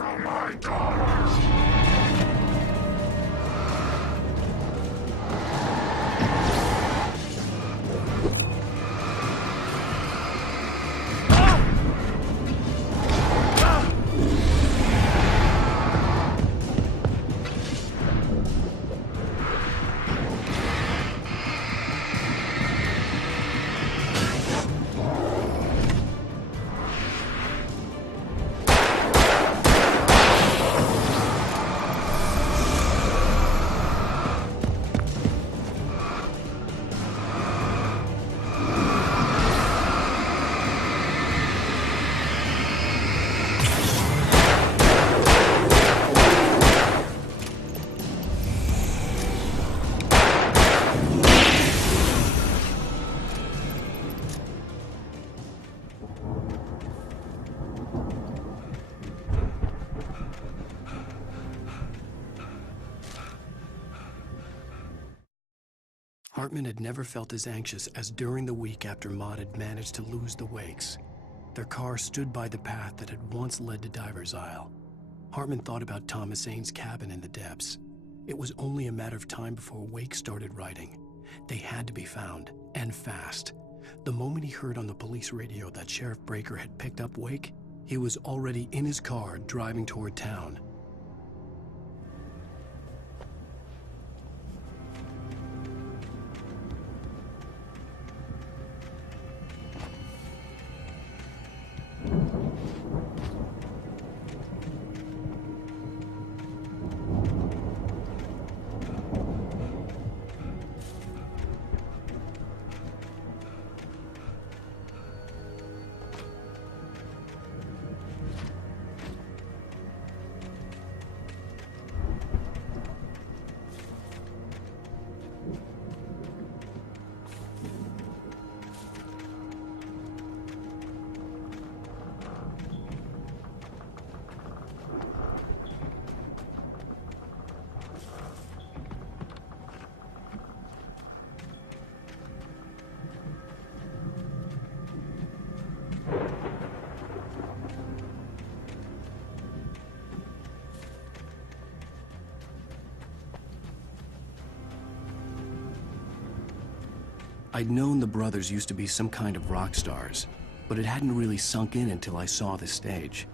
for my daughter! Hartman had never felt as anxious as during the week after Maud had managed to lose the Wakes. Their car stood by the path that had once led to Diver's Isle. Hartman thought about Thomas Aine's cabin in the depths. It was only a matter of time before Wake started writing. They had to be found, and fast. The moment he heard on the police radio that Sheriff Breaker had picked up Wake, he was already in his car driving toward town. I'd known the brothers used to be some kind of rock stars, but it hadn't really sunk in until I saw the stage.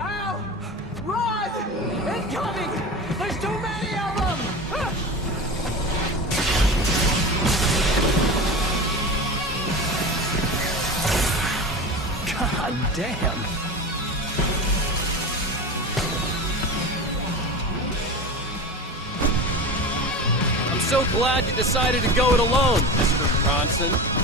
Ow! Run! Incoming! There's too many of them! God damn! I'm so glad you decided to go it alone, Mr. Bronson.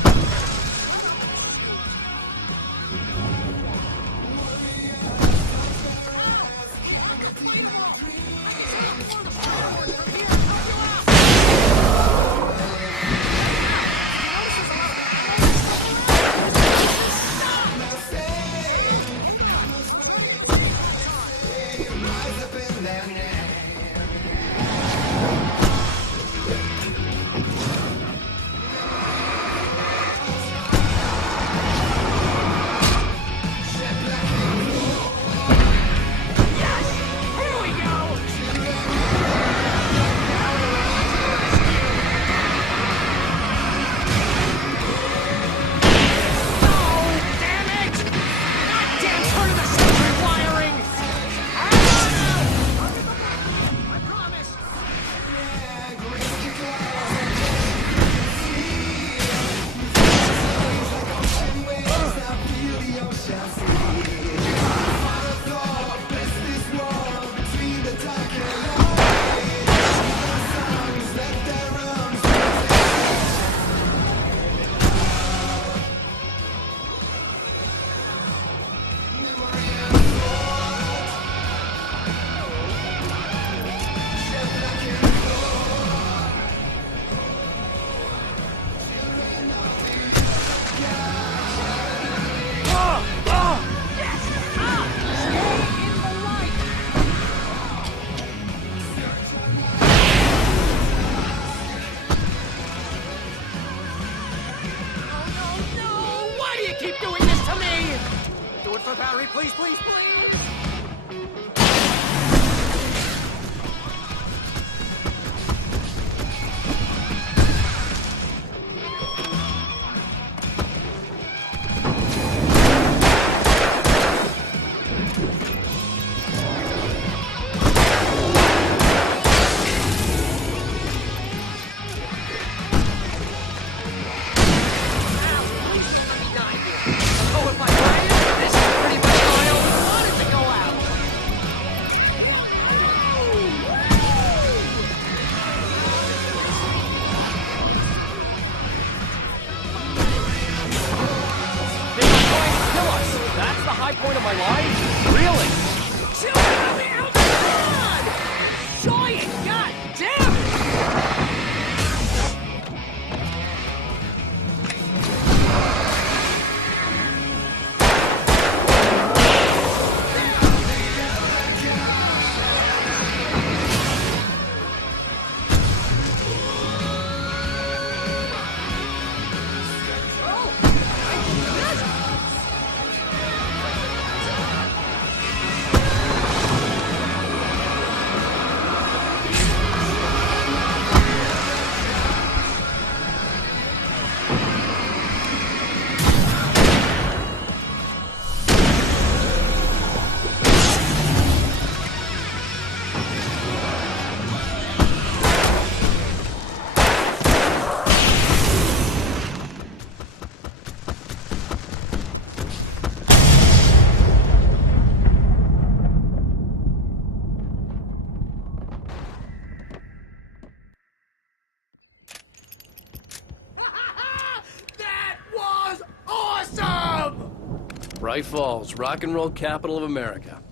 Bright Falls, rock and roll capital of America.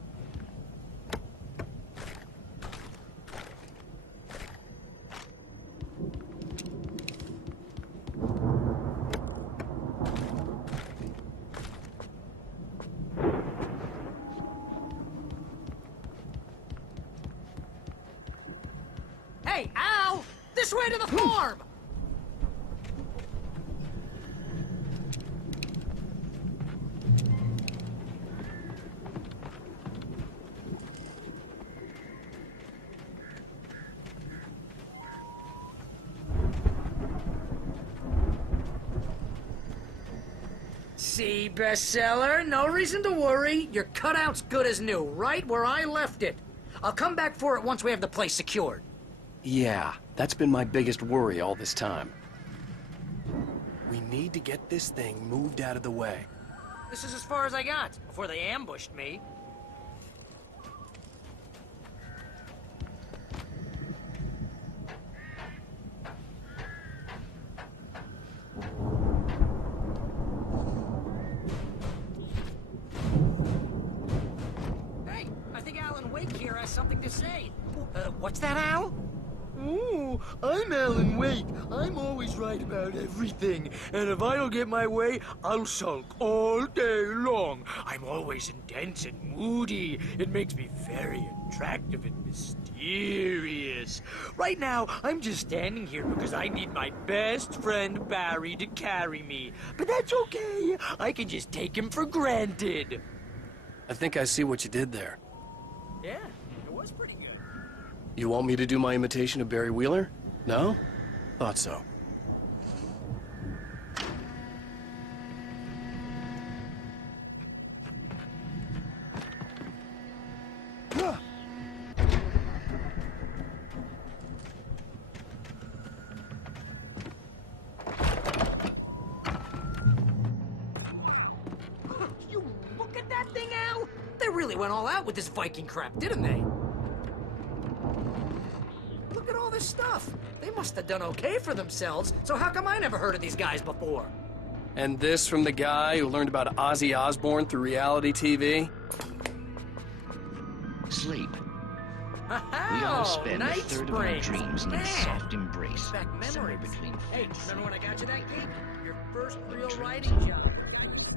Hey, Al! This way to the farm! See, bestseller? No reason to worry. Your cutout's good as new, right where I left it. I'll come back for it once we have the place secured. Yeah, that's been my biggest worry all this time. We need to get this thing moved out of the way. This is as far as I got, before they ambushed me. Hey, I think Alan Wake here has something to say. What's that, Al? Ooh, I'm Alan Wake. I'm always right about everything. And if I don't get my way, I'll sulk all day long. I'm always intense and moody. It makes me very attractive and mysterious. Right now, I'm just standing here because I need my best friend Barry to carry me. But that's okay. I can just take him for granted. I think I see what you did there. Yeah, it was pretty good. You want me to do my imitation of Barry Wheeler? No? Thought so. You look at that thing, Al? They really went all out with this Viking crap, didn't they? Look at all this stuff. They must have done okay for themselves, so how come I never heard of these guys before? And this from the guy who learned about Ozzy Osbourne through reality TV? Sleep. We all spend a third of our Springs. dreams in a Man. soft embrace, Back somewhere memories. between Hey, fantasy remember when I got you that gig? Your first real dreams writing job.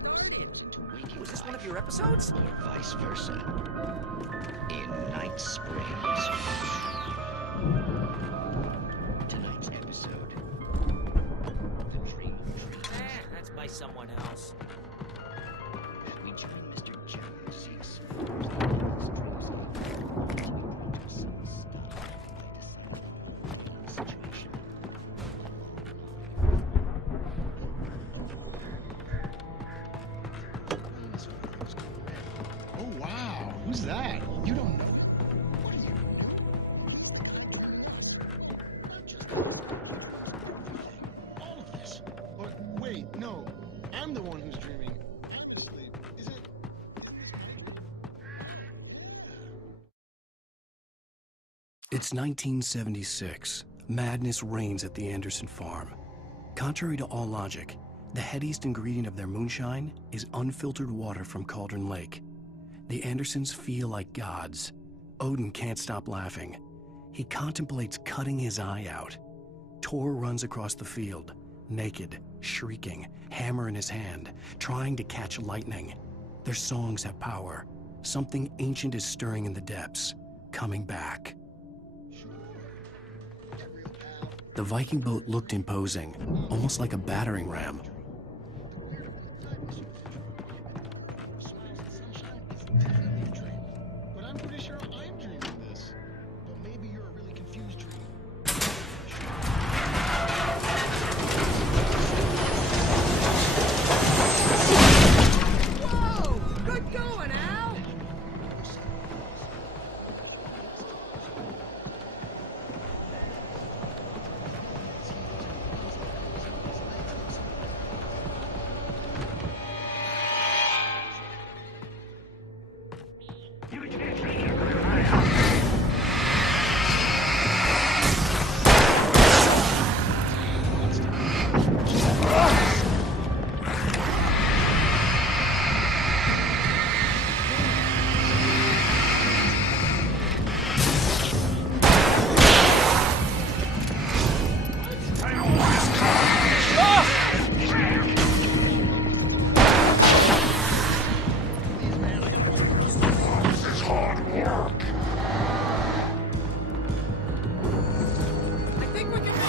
Started. into waking Was this one of life, your episodes? or vice versa. In Night Springs. Tonight's episode. The Dream of Dreams. That's by someone else. Should we join Mr. Jones? He explores the world's dreamscape until he finds himself stuck by deciding situation. Oh, wow. Who's that? You don't know. What are you? Not just everything. All of this. But wait, no. I'm the one who's dreaming. I'm asleep. Is it? It's 1976. Madness reigns at the Anderson farm. Contrary to all logic, the headiest ingredient of their moonshine is unfiltered water from Cauldron Lake. The Andersons feel like gods. Odin can't stop laughing. He contemplates cutting his eye out. Tor runs across the field, naked, shrieking, hammer in his hand, trying to catch lightning. Their songs have power. Something ancient is stirring in the depths, coming back. The Viking boat looked imposing, almost like a battering ram. But I'm pretty sure I'm dreaming this. But maybe you're a really confused dream. Whoa! Good going, Al! think we can...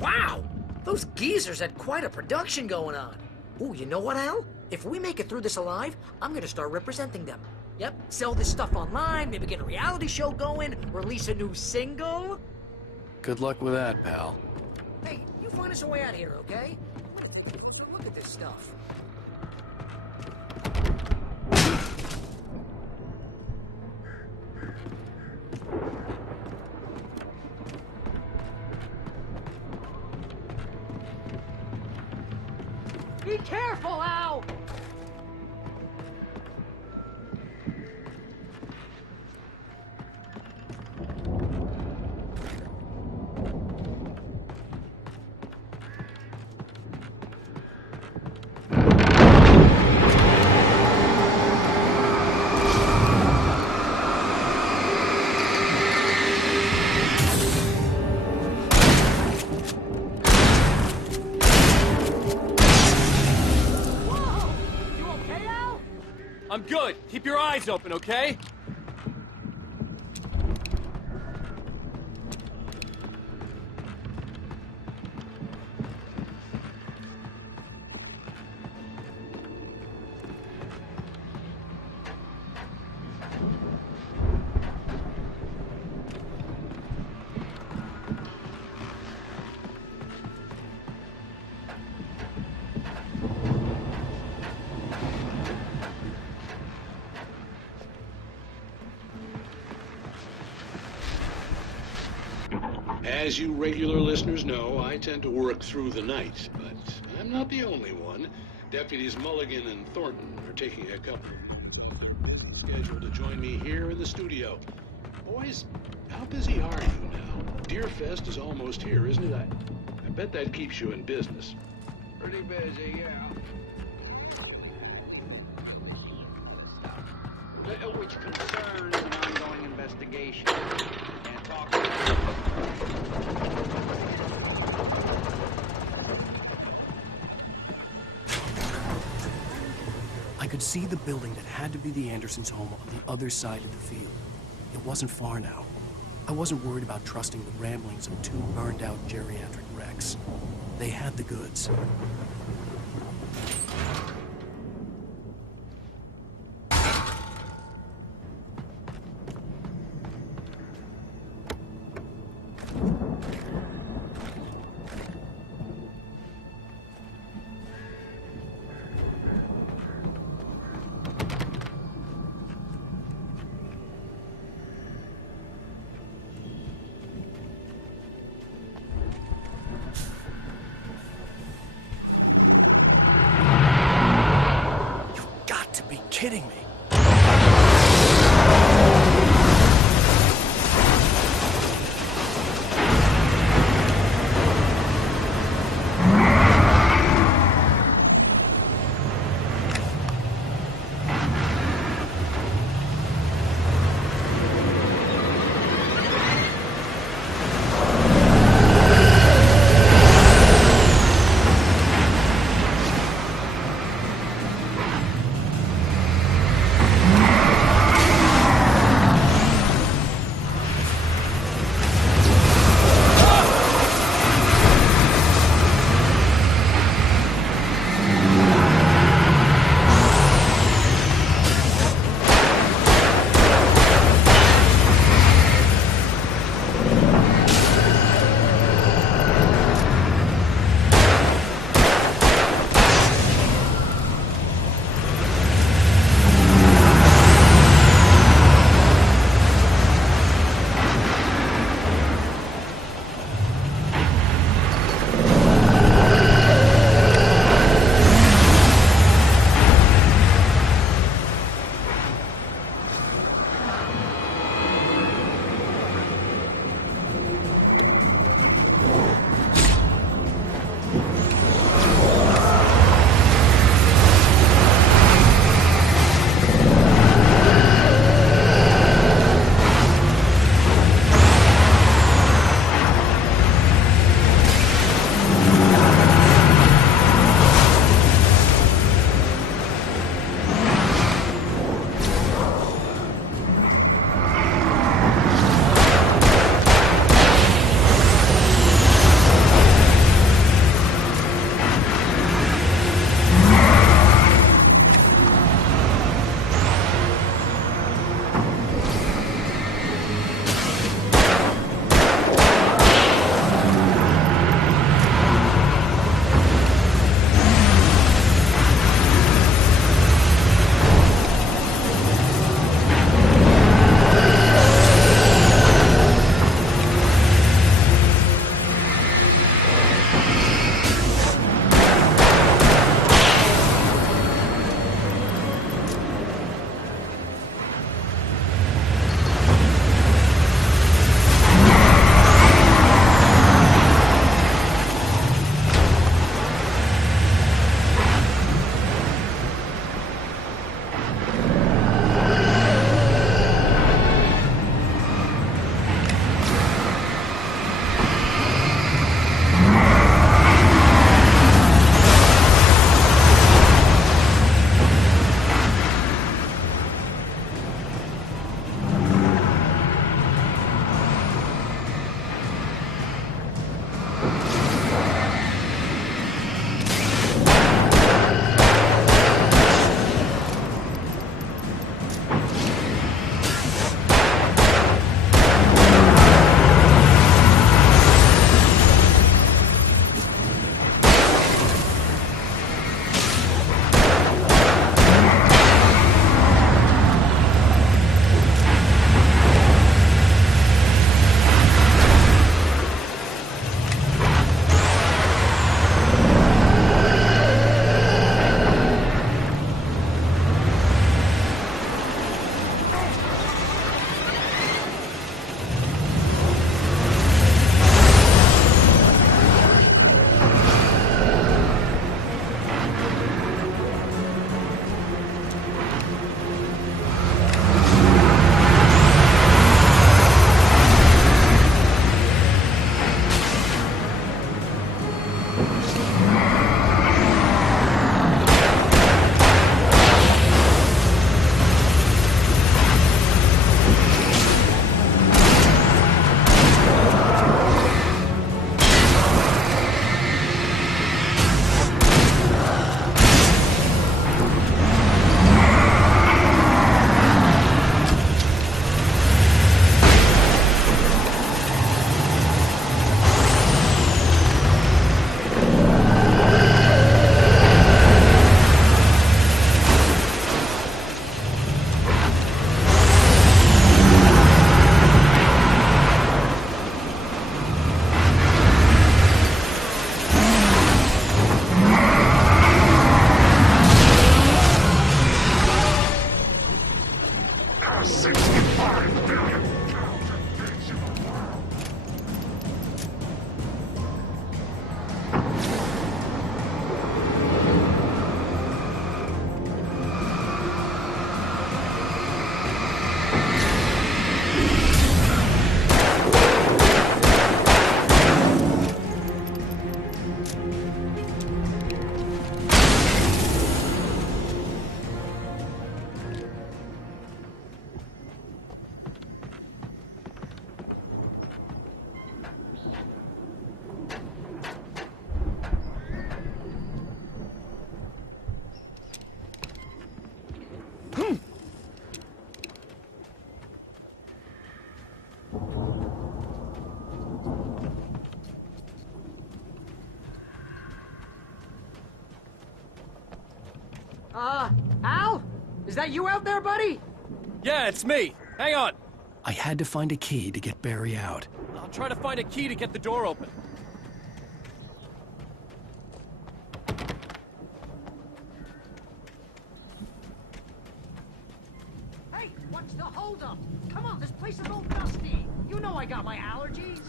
Wow! Those geezers had quite a production going on. Ooh, you know what, Al? If we make it through this alive, I'm gonna start representing them. Yep, sell this stuff online, maybe get a reality show going, release a new single. Good luck with that, pal. Hey, you find us a way out of here, okay? I'm gonna take a look at this stuff. Be careful, Al! I'm good. Keep your eyes open, okay? As you regular listeners know, I tend to work through the night, but I'm not the only one. Deputies Mulligan and Thornton are taking a couple of scheduled to join me here in the studio. Boys, how busy are you now? Deerfest is almost here, isn't it? I bet that keeps you in business. Pretty busy, yeah. Which concerns an ongoing investigation. Can't talk about it. I could see the building that had to be the Andersons' home on the other side of the field. It wasn't far now. I wasn't worried about trusting the ramblings of two burned-out geriatric wrecks. They had the goods. Kidding me. Is that you out there, buddy? Yeah, it's me. Hang on. I had to find a key to get Barry out. I'll try to find a key to get the door open. Hey, what's the holdup? Come on, this place is all dusty. You know I got my allergies.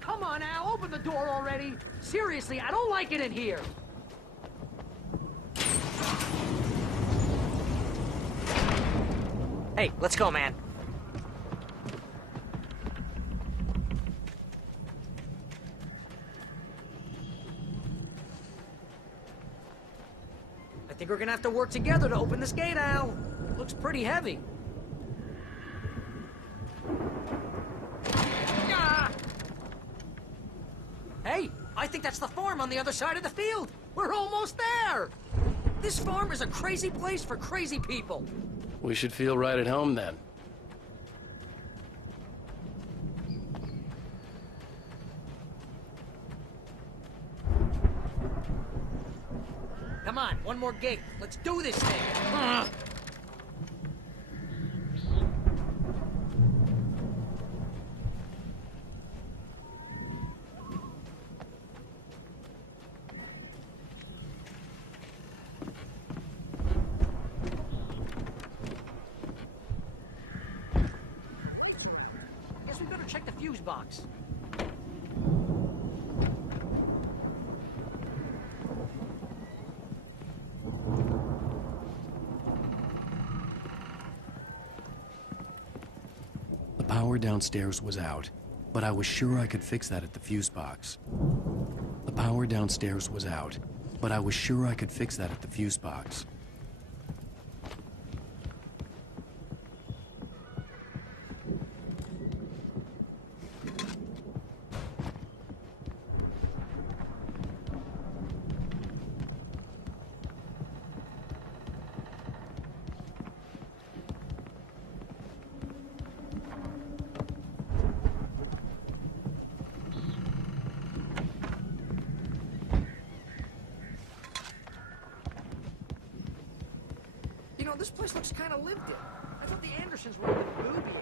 Come on, Al, open the door already. Seriously, I don't like it in here. Hey, let's go, man. I think we're gonna have to work together to open this gate, Al. Looks pretty heavy. Ah! Hey, I think that's the farm on the other side of the field. We're almost there. This farm is a crazy place for crazy people. We should feel right at home then. Come on, one more gate. Let's do this thing. Ugh. Guess we better check the fuse box. The power downstairs was out, but I was sure I could fix that at the fuse box. The power downstairs was out, but I was sure I could fix that at the fuse box. You know, this place looks kind of lived in. I thought the Andersons were in the movie.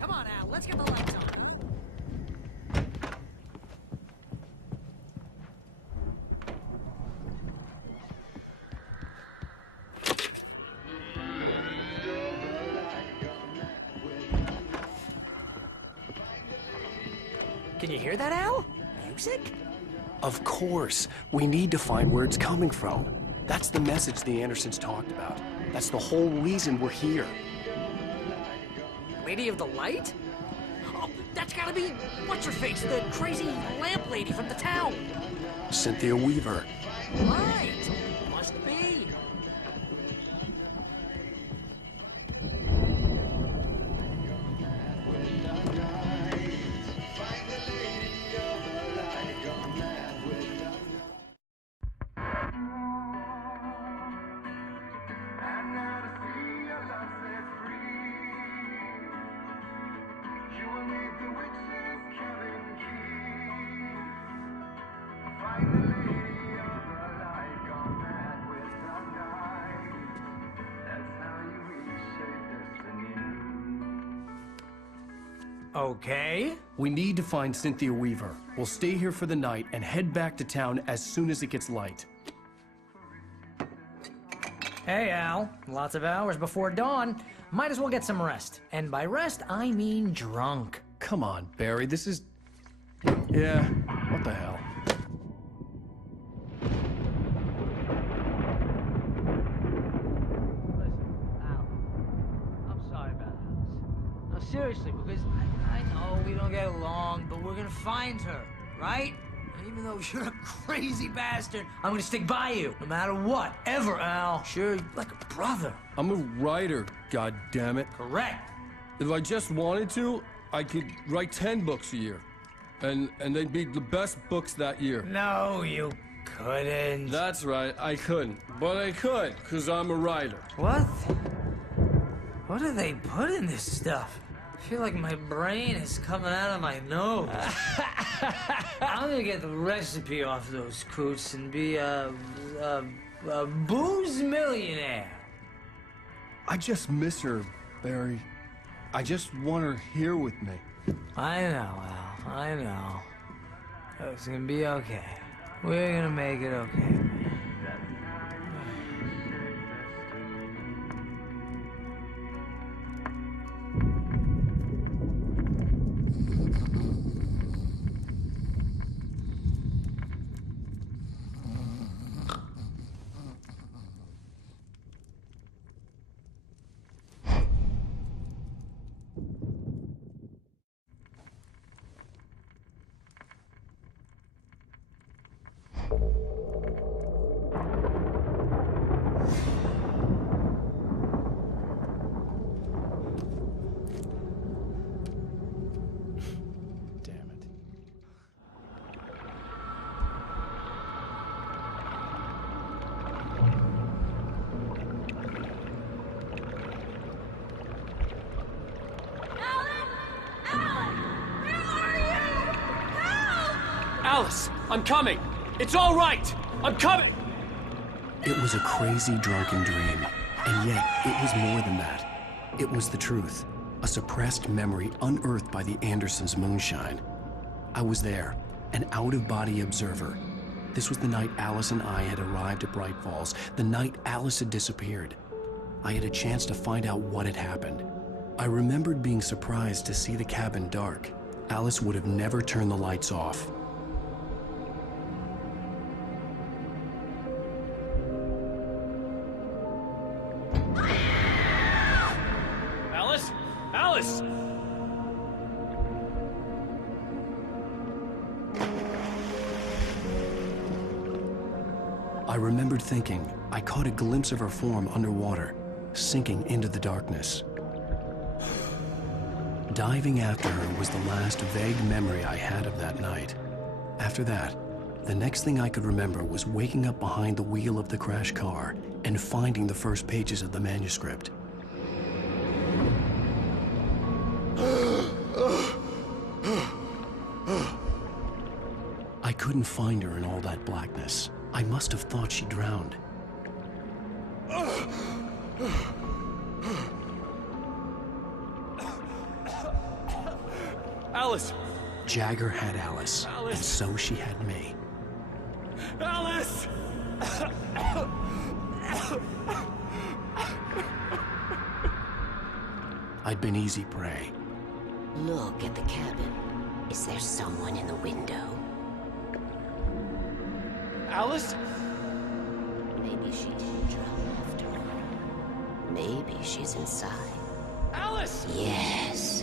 Come on, Al, let's get the lights on, huh? Can you hear that, Al? Music? Of course. We need to find where it's coming from. That's the message the Andersons talked about. That's the whole reason we're here. Lady of the Light? Oh, that's gotta be what's-her-face, the crazy lamp lady from the town. Cynthia Weaver. Right. Must be. Okay. We need to find Cynthia Weaver. We'll stay here for the night and head back to town as soon as it gets light. Hey, Al. Lots of hours before dawn. Might as well get some rest. And by rest, I mean drunk. Come on, Barry, this is... Yeah, what the hell? I'm sorry about this. No, seriously, because I know we don't get along, but we're gonna find her, right? And even though you're a crazy bastard, I'm gonna stick by you, no matter what, ever, Al. Sure, like a brother. I'm a writer, goddammit. Correct. If I just wanted to, I could write 10 books a year. And they'd be the best books that year. No, you couldn't. That's right, I couldn't. But I could, because I'm a writer. What? What do they put in this stuff? I feel like my brain is coming out of my nose. I'm gonna get the recipe off those coots and be a booze millionaire. I just miss her, Barry. I just want her here with me. I know, Al. I know. It's gonna be okay. We're gonna make it okay. Alice, I'm coming! It's all right! I'm coming! It was a crazy, drunken dream. And yet, it was more than that. It was the truth. A suppressed memory unearthed by the Andersons' moonshine. I was there, an out-of-body observer. This was the night Alice and I had arrived at Bright Falls, the night Alice had disappeared. I had a chance to find out what had happened. I remembered being surprised to see the cabin dark. Alice would have never turned the lights off. Alice? Alice! I remembered thinking I caught a glimpse of her form underwater, sinking into the darkness. Diving after her was the last vague memory I had of that night. After that, the next thing I could remember was waking up behind the wheel of the crashed car and finding the first pages of the manuscript. I couldn't find her in all that blackness. I must have thought she drowned. Alice! Jagger had Alice, and so she had me. Alice! I'd been easy prey. Look at the cabin. Is there someone in the window? Alice? Maybe she didn't drown after all. Maybe she's inside. Alice! Yes.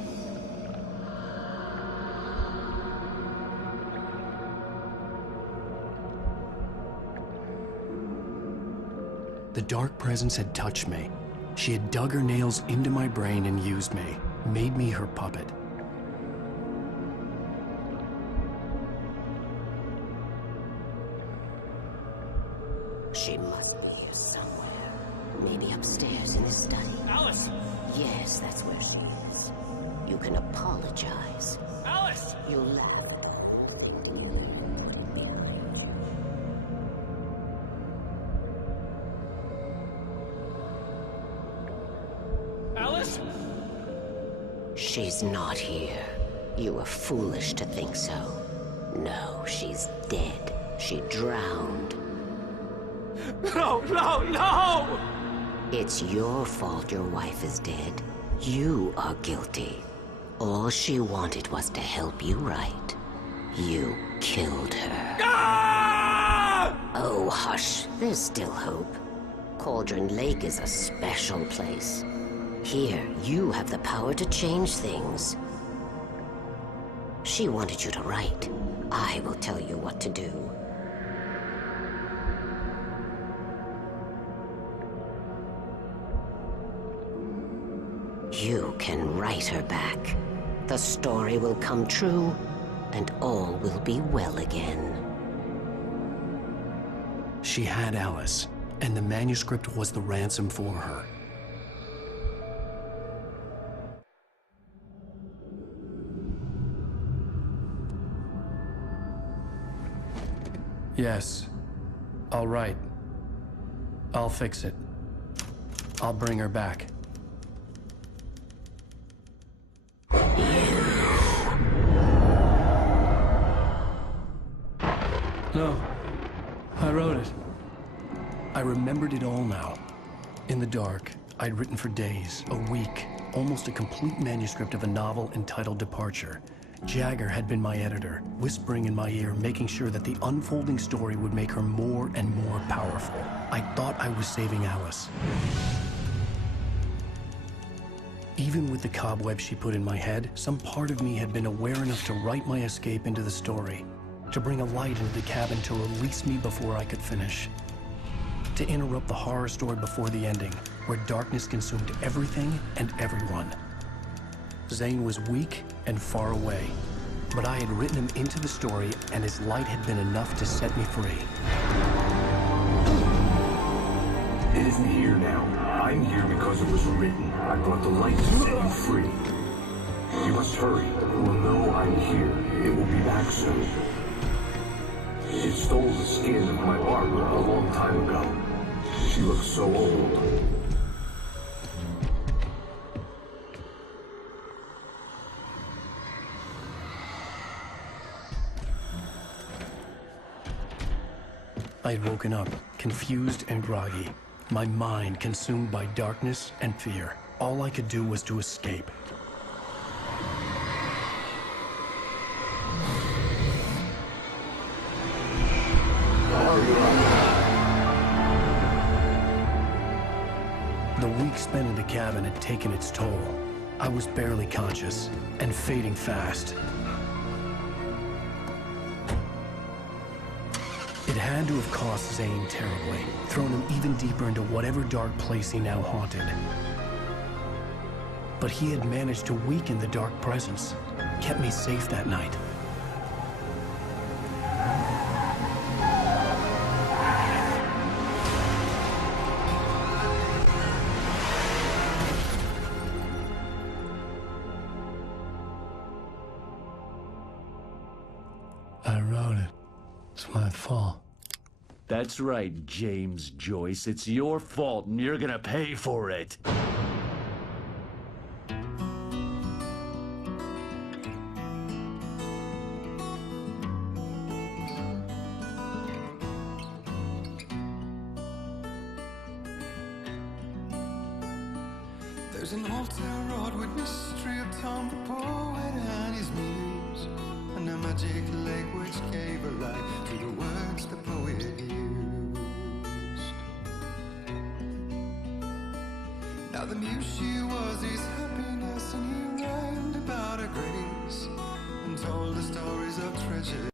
The dark presence had touched me. She had dug her nails into my brain and used me, made me her puppet. She must be here somewhere. Maybe upstairs in the study. Alice! Yes, that's where she is. You can apologize. Alice! You'll laugh. Alice? She's not here. You were foolish to think so. No, she's dead. She drowned. No, no, no! It's your fault your wife is dead. You are guilty. All she wanted was to help you right. You killed her. Ah! Oh, hush. There's still hope. Cauldron Lake is a special place. Here, you have the power to change things. She wanted you to write. I will tell you what to do. You can write her back. The story will come true, and all will be well again. She had Alice, and the manuscript was the ransom for her. Yes. All right. I'll fix it. I'll bring her back. No. I wrote it. I remembered it all now. In the dark, I'd written for days, a week, almost a complete manuscript of a novel entitled Departure. Jagger had been my editor, whispering in my ear, making sure that the unfolding story would make her more and more powerful. I thought I was saving Alice. Even with the cobweb she put in my head, some part of me had been aware enough to write my escape into the story, to bring a light into the cabin to release me before I could finish, to interrupt the horror story before the ending, where darkness consumed everything and everyone. Zane was weak and far away, but I had written him into the story, and his light had been enough to set me free. It isn't here now. I'm here because it was written. I brought the light to set you free. You must hurry. It will know I'm here. It will be back soon. It stole the skin of my Barbara a long time ago. She looks so old. I had woken up, confused and groggy, my mind consumed by darkness and fear. All I could do was to escape. The week spent in the cabin had taken its toll. I was barely conscious, and fading fast. It had to have cost Zane terribly, thrown him even deeper into whatever dark place he now haunted. But he had managed to weaken the dark presence, kept me safe that night. I wrote it. It's my fault. That's right, James Joyce. It's your fault, and you're gonna pay for it. There's an old town road with mystery of Tom the poet and his muse, and a magic lake which gave a life to the words the poet used. Now the muse she was his happiness, and he rhymed about her grace and told the stories of treasure.